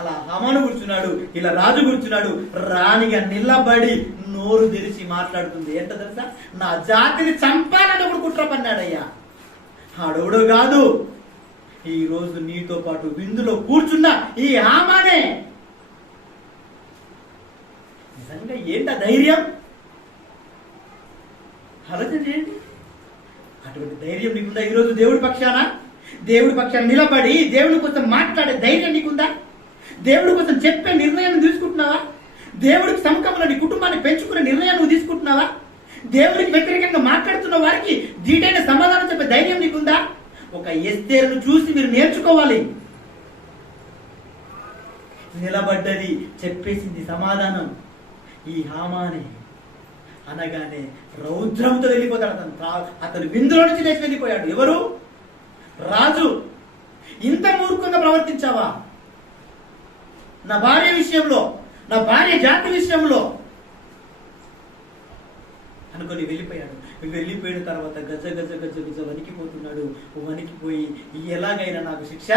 అలా హామాను కూర్చున్నాడు, ఇలా రాజు కూర్చున్నాడు, రాణిగా నిలబడి నోరు తెరిచి మాట్లాడుతుంది. ఏంటో తెలుసా, నా జాతిని చంపాలని ఒకడు కుట్ర పన్నాడయ్యా, ఆడోడు కాదు, ఈ రోజు నీతో పాటు విందులో కూర్చున్న ఈ హామానే. నిజంగా ఏంట ధైర్యం, ఆలోచన చేయండి. అటువంటి ధైర్యం నీకుందా ఈరోజు? దేవుడి పక్షాన నిలబడి దేవుడి కోసం మాట్లాడే ధైర్యం నీకుందా? దేవుడి కోసం చెప్పే నిర్ణయాన్ని తీసుకుంటున్నావా? దేవుడికి సముఖంలో నీ కుటుంబాన్ని పెంచుకునే నిర్ణయాన్ని నువ్వు తీసుకుంటున్నావా? దేవుడికి వ్యతిరేకంగా మాట్లాడుతున్న వారికి ధీటైన సమాధానం చెప్పే ధైర్యం నీకుందా? ఒక ఎస్తేరును చూసి మీరు నేర్చుకోవాలి. నిలబడ్డది, చెప్పేసింది సమాధానం. ఈ హామానే అనగానే రౌద్రంతో వెళ్ళిపోతాడు. అతను విందులో నుంచి లేచి వెళ్ళిపోయాడు. ఎవరు? రాజు. ఇంత మూర్ఖంగా ప్రవర్తించావా నా భార్య విషయంలో, నా భార్య జాతి విషయంలో అనుకొని వెళ్ళిపోయాడు. వెళ్ళిపోయిన తర్వాత గజ వణికిపోతున్నాడు. వణికిపోయి ఎలాగైనా నాకు శిక్ష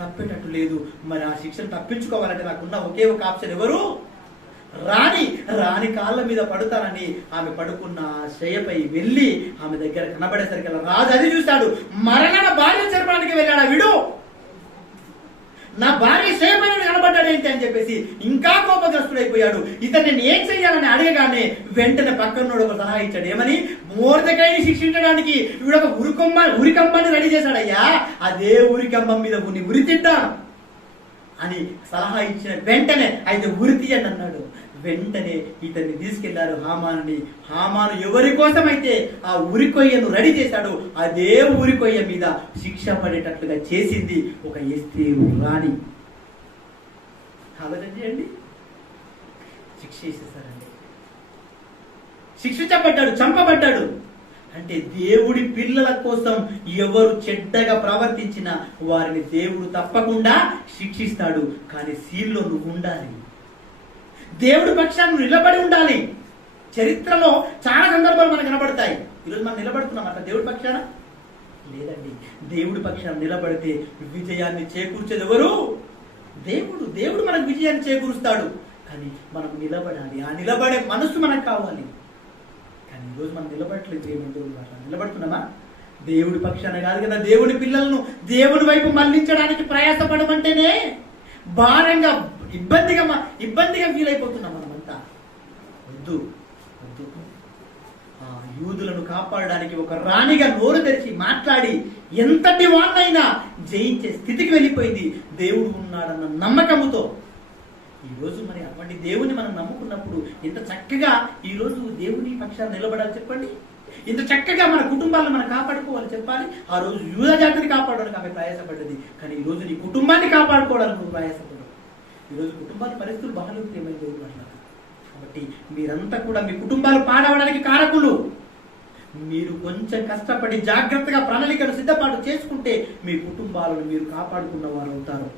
తప్పేటట్టు లేదు, మరి ఆ శిక్షను తప్పించుకోవాలంటే నాకున్న ఒకే ఒక ఆప్షన్ ఎవరు? రాణి కాళ్ళ మీద పడుతానని ఆమె పడుకున్న శయ్యపై వెళ్ళి ఆమె దగ్గర కనబడేసరికి రాజు అది చూశాడు. మరణ భార్య చెరపడానికి వెళ్ళాడా వీడు? నా భార్య శయ్యపై కనబడ్డాడు ఏంటి అని చెప్పేసి ఇంకా కోపగ్రస్తుడైపోయాడు. ఇతను నేను ఏం చెయ్యాలని అడగగానే వెంటనే పక్కనోడు ఒక సలహా ఇచ్చాడు. ఏమని? మొర్దెకైని శిక్షించడానికి వీడు ఒక ఉరికంబాన్ని రెడీ చేశాడయ్యా, అదే ఉరికంబం మీద ఉరి తింటాను అని సలహా ఇచ్చిన వెంటనే అయితే ఉరి తీయండి అన్నాడు. వెంటనే ఇతన్ని తీసుకెళ్లారు హామానుని. హామాను ఎవరి కోసమైతే ఆ ఉరికొయ్యను రెడీ చేశాడు, అదే ఉరికొయ్య మీద శిక్ష పడేటట్లుగా చేసింది ఒక ఎస్తేరు రాణి. ఆలోచన చేయండి, శిక్ష చేసేసారండి. శిక్షించబడ్డాడు, చంపబడ్డాడు. అంటే దేవుడి పిల్లల కోసం ఎవరు చెడ్డగా ప్రవర్తించినా వారిని దేవుడు తప్పకుండా శిక్షిస్తాడు. కానీ సీన్లో నువ్వు ఉండాలి, దేవుడి పక్షాన్ని నిలబడి ఉండాలి. చరిత్రలో చాలా సందర్భాలు మనకు కనబడతాయి. ఈరోజు మనం నిలబడుతున్నాం అట్లా దేవుడి పక్షాన? లేదండి. దేవుడి పక్షాన నిలబడితే విజయాన్ని చేకూర్చేది ఎవరు? దేవుడు మనకు విజయాన్ని చేకూరుస్తాడు. కానీ మనం నిలబడాలి, ఆ నిలబడే మనసు మనకు కావాలి. కానీ ఈరోజు మనం నిలబడట్లేదు. నిలబడుతున్నామా? దేవుడి పక్షాన కాదు కదా. దేవుడి పిల్లలను దేవుడి వైపు మళ్లించడానికి ప్రయాసపడమంటేనే భారంగా ఇబ్బందిగా ఫీల్ అయిపోతున్నాం మనమంతా. వద్దు. ఆ యూదులను కాపాడడానికి ఒక రాణిగా నోరు తెరిచి మాట్లాడి ఎంతటి వాన్నైనా జయించే స్థితికి వెళ్ళిపోయింది దేవుడు ఉన్నాడన్న నమ్మకముతో. ఈరోజు మరి అటువంటి దేవుని మనం నమ్ముకున్నప్పుడు ఇంత చక్కగా ఈరోజు దేవుని పక్షాన్ని నిలబడాలి చెప్పండి. ఇంత చక్కగా మన కుటుంబాలను మనం కాపాడుకోవాలి చెప్పాలి. ఆ రోజు యూద జాతిని కాపాడడానికి ఆమె ప్రయాసపడ్డది. కానీ ఈరోజు నీ కుటుంబాన్ని కాపాడుకోవడానికి నువ్వు ప్రయాసపడ్డావు. ఈరోజు కుటుంబాల పరిస్థితులు బాగాలేదు ఏమైంది దేవుడు అన్నారు. కాబట్టి మీరంతా కూడా మీ కుటుంబాలు పాడవడానికి కారకులు. మీరు కొంచెం కష్టపడి జాగ్రత్తగా ప్రణాళికను సిద్ధపాటు చేసుకుంటే మీ కుటుంబాలను మీరు కాపాడుకున్న వారు అవుతారు.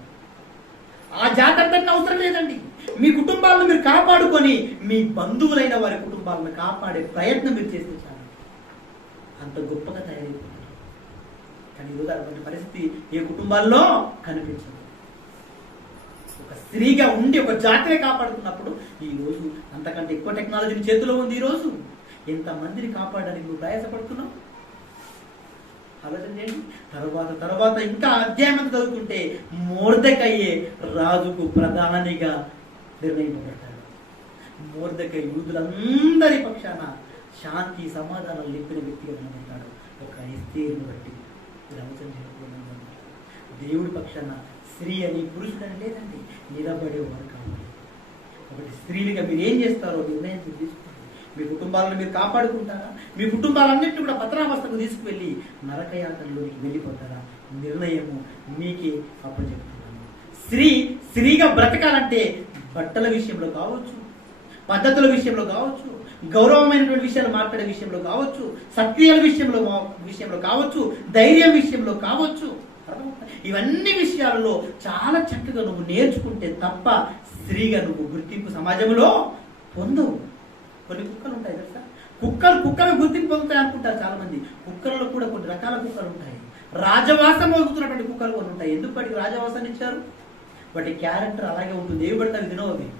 ఆ జాగ్రత్త అవసరం లేదండి. మీ కుటుంబాలను మీరు కాపాడుకొని మీ బంధువులైన వారి కుటుంబాలను కాపాడే ప్రయత్నం మీరు చేస్తే చాలు, అంత గొప్పగా తయారైపోతారు. కానీ ఈరోజు అటువంటి పరిస్థితి ఏ కుటుంబాల్లో కనిపించదు. ఒక స్త్రీగా ఉండి ఒక జాతిని కాపాడుకున్నప్పుడు ఈరోజు అంతకంటే ఎక్కువ టెక్నాలజీ చేతిలో ఉంది. ఈరోజు ఎంతమందిని కాపాడడానికి నువ్వు ప్రయాసపడుతున్నావు ఆలోచన చేయండి. తర్వాత ఇంకా అధ్యాయం చదువుతుంటే మొర్దెకయ్యే రాజుకు ప్రధానిగా నిర్ణయింపబడతాడు. మొర్దెకై యూదులందరి పక్షాన శాంతి సమాధానాలు నింపిన వ్యక్తిగా కనబడతాడు ఒక ఎస్తేరును బట్టి. ఆలోచన చేయండి. దేవుడి పక్షాన స్త్రీ అని పురుషుడని లేదండి, నిలబడేవారు కావాలి. కాబట్టి స్త్రీలుగా మీరు ఏం చేస్తారో నిర్ణయం తీసుకోండి. మీ కుటుంబాలను మీరు కాపాడుకుంటారా? మీ కుటుంబాలన్నింటినీ కూడా పతనావస్థకు తీసుకువెళ్ళి నరకయాతనలోకి వెళ్ళిపోతారా? నిర్ణయము మీకే అప్పచెప్తున్నాను. స్త్రీగా బ్రతకాలంటే బట్టల విషయంలో కావచ్చు, పద్ధతుల విషయంలో కావచ్చు, గౌరవమైనటువంటి విషయాలు మాట్లాడే విషయంలో కావచ్చు, సత్క్రియల విషయంలో కావచ్చు, ధైర్యం విషయంలో కావచ్చు, ఇవన్నీ విషయాలలో చాలా చక్కగా నువ్వు నేర్చుకుంటే తప్ప స్త్రీగా నువ్వు గుర్తింపు సమాజంలో పొందవు. కొన్ని కుక్కలు ఉంటాయి తెలుసా, కుక్కలు గుర్తింపు పొందుతాయి అనుకుంటారు చాలా మంది. కుక్కలలో కూడా కొన్ని రకాల కుక్కలు ఉంటాయి. రాజవాసం అవుతున్నటువంటి కుక్కలు కొన్ని ఉంటాయి. ఎందుకు వాటికి రాజవాసాన్ని ఇచ్చారు? వాటి క్యారెక్టర్ అలాగే ఉంటుంది. ఏవి పడితే అవి తినవు, అవి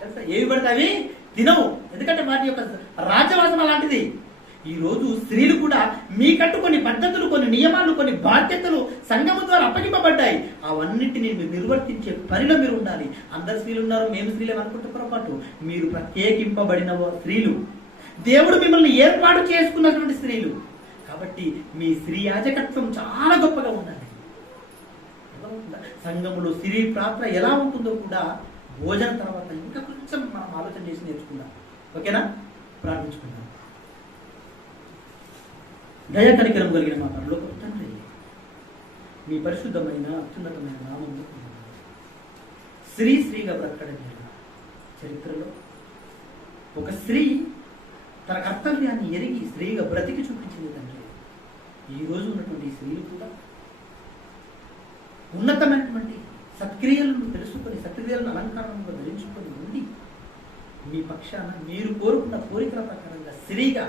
తెలుసా, ఏవి పడితే అవి తినవు. ఎందుకంటే వాటి యొక్క రాజవాసం అలాంటిది. ఈ రోజు స్త్రీలు కూడా మీకంటూ కొన్ని పద్ధతులు, కొన్ని నియమాలు, కొన్ని బాధ్యతలు సంఘము ద్వారా అప్పగింపబడ్డాయి. అవన్నిటిని మీరు నిర్వర్తించే పనిలో మీరు ఉండాలి. అందరు స్త్రీలు ఉన్నారు, మేము స్త్రీలే అనుకుంటే పొరపాటు. మీరు ప్రత్యేకింపబడిన స్త్రీలు, దేవుడు మిమ్మల్ని ఏర్పాటు చేసుకున్నటువంటి స్త్రీలు. కాబట్టి మీ స్త్రీ యాజకత్వం చాలా గొప్పగా ఉండాలి. సంఘములో స్త్రీ పాత్ర ఎలా ఉంటుందో కూడా భోజనం తర్వాత ఇంకా కొంచెం మనం ఆలోచన చేసి నేర్చుకుందాం. ఓకేనా? ప్రార్థించుకుందాం. దయా కనికరం కలిగిన మా పరలోకపు తండ్రి, మీ పరిశుద్ధమైన అత్యున్నతమైన నామమును స్త్రీగా బ్రతకడం చరిత్రలో ఒక స్త్రీ తన కర్తవ్యాన్ని ఎరిగి స్త్రీగా బ్రతికి చూపించింది తండ్రి. ఈ రోజు ఉన్నటువంటి స్త్రీలు కూడా ఉన్నతమైనటువంటి సత్క్రియలను తెలుసుకొని, సత్క్రియలను అలంకారంగా ధరించుకొని ఉండి మీ పక్షాన మీరు కోరుకున్న కోరికల ప్రకారంగా స్త్రీగా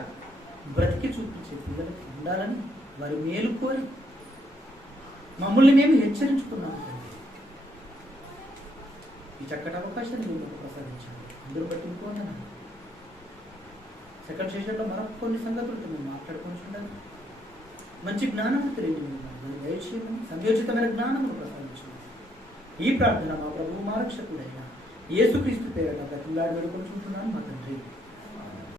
బ్రతికి చూపించే పిల్లలకి ఉండాలని వారి మేలు కోరి మమ్మల్ని మేము హెచ్చరించుకున్నాము తండ్రి. ఈ చక్కటి అవకాశాన్ని మేము ప్రసాదించండి. అందరూ పట్టించుకోండి. సెకండ్ సెషన్లో మరొక కొన్ని సంగతులతో మేము మాట్లాడుకుంటున్నాము. మంచి జ్ఞానం తెలియదు దయచేయమని, సంయోజితమైన జ్ఞానమును ప్రసాదించండి. ఈ ప్రార్థన మా ప్రభువు మా రక్షకుడైన యేసుక్రీస్తు పేరట బ్రతిమలాడి వేడుకొనుచుంటున్నాను మా తండ్రి.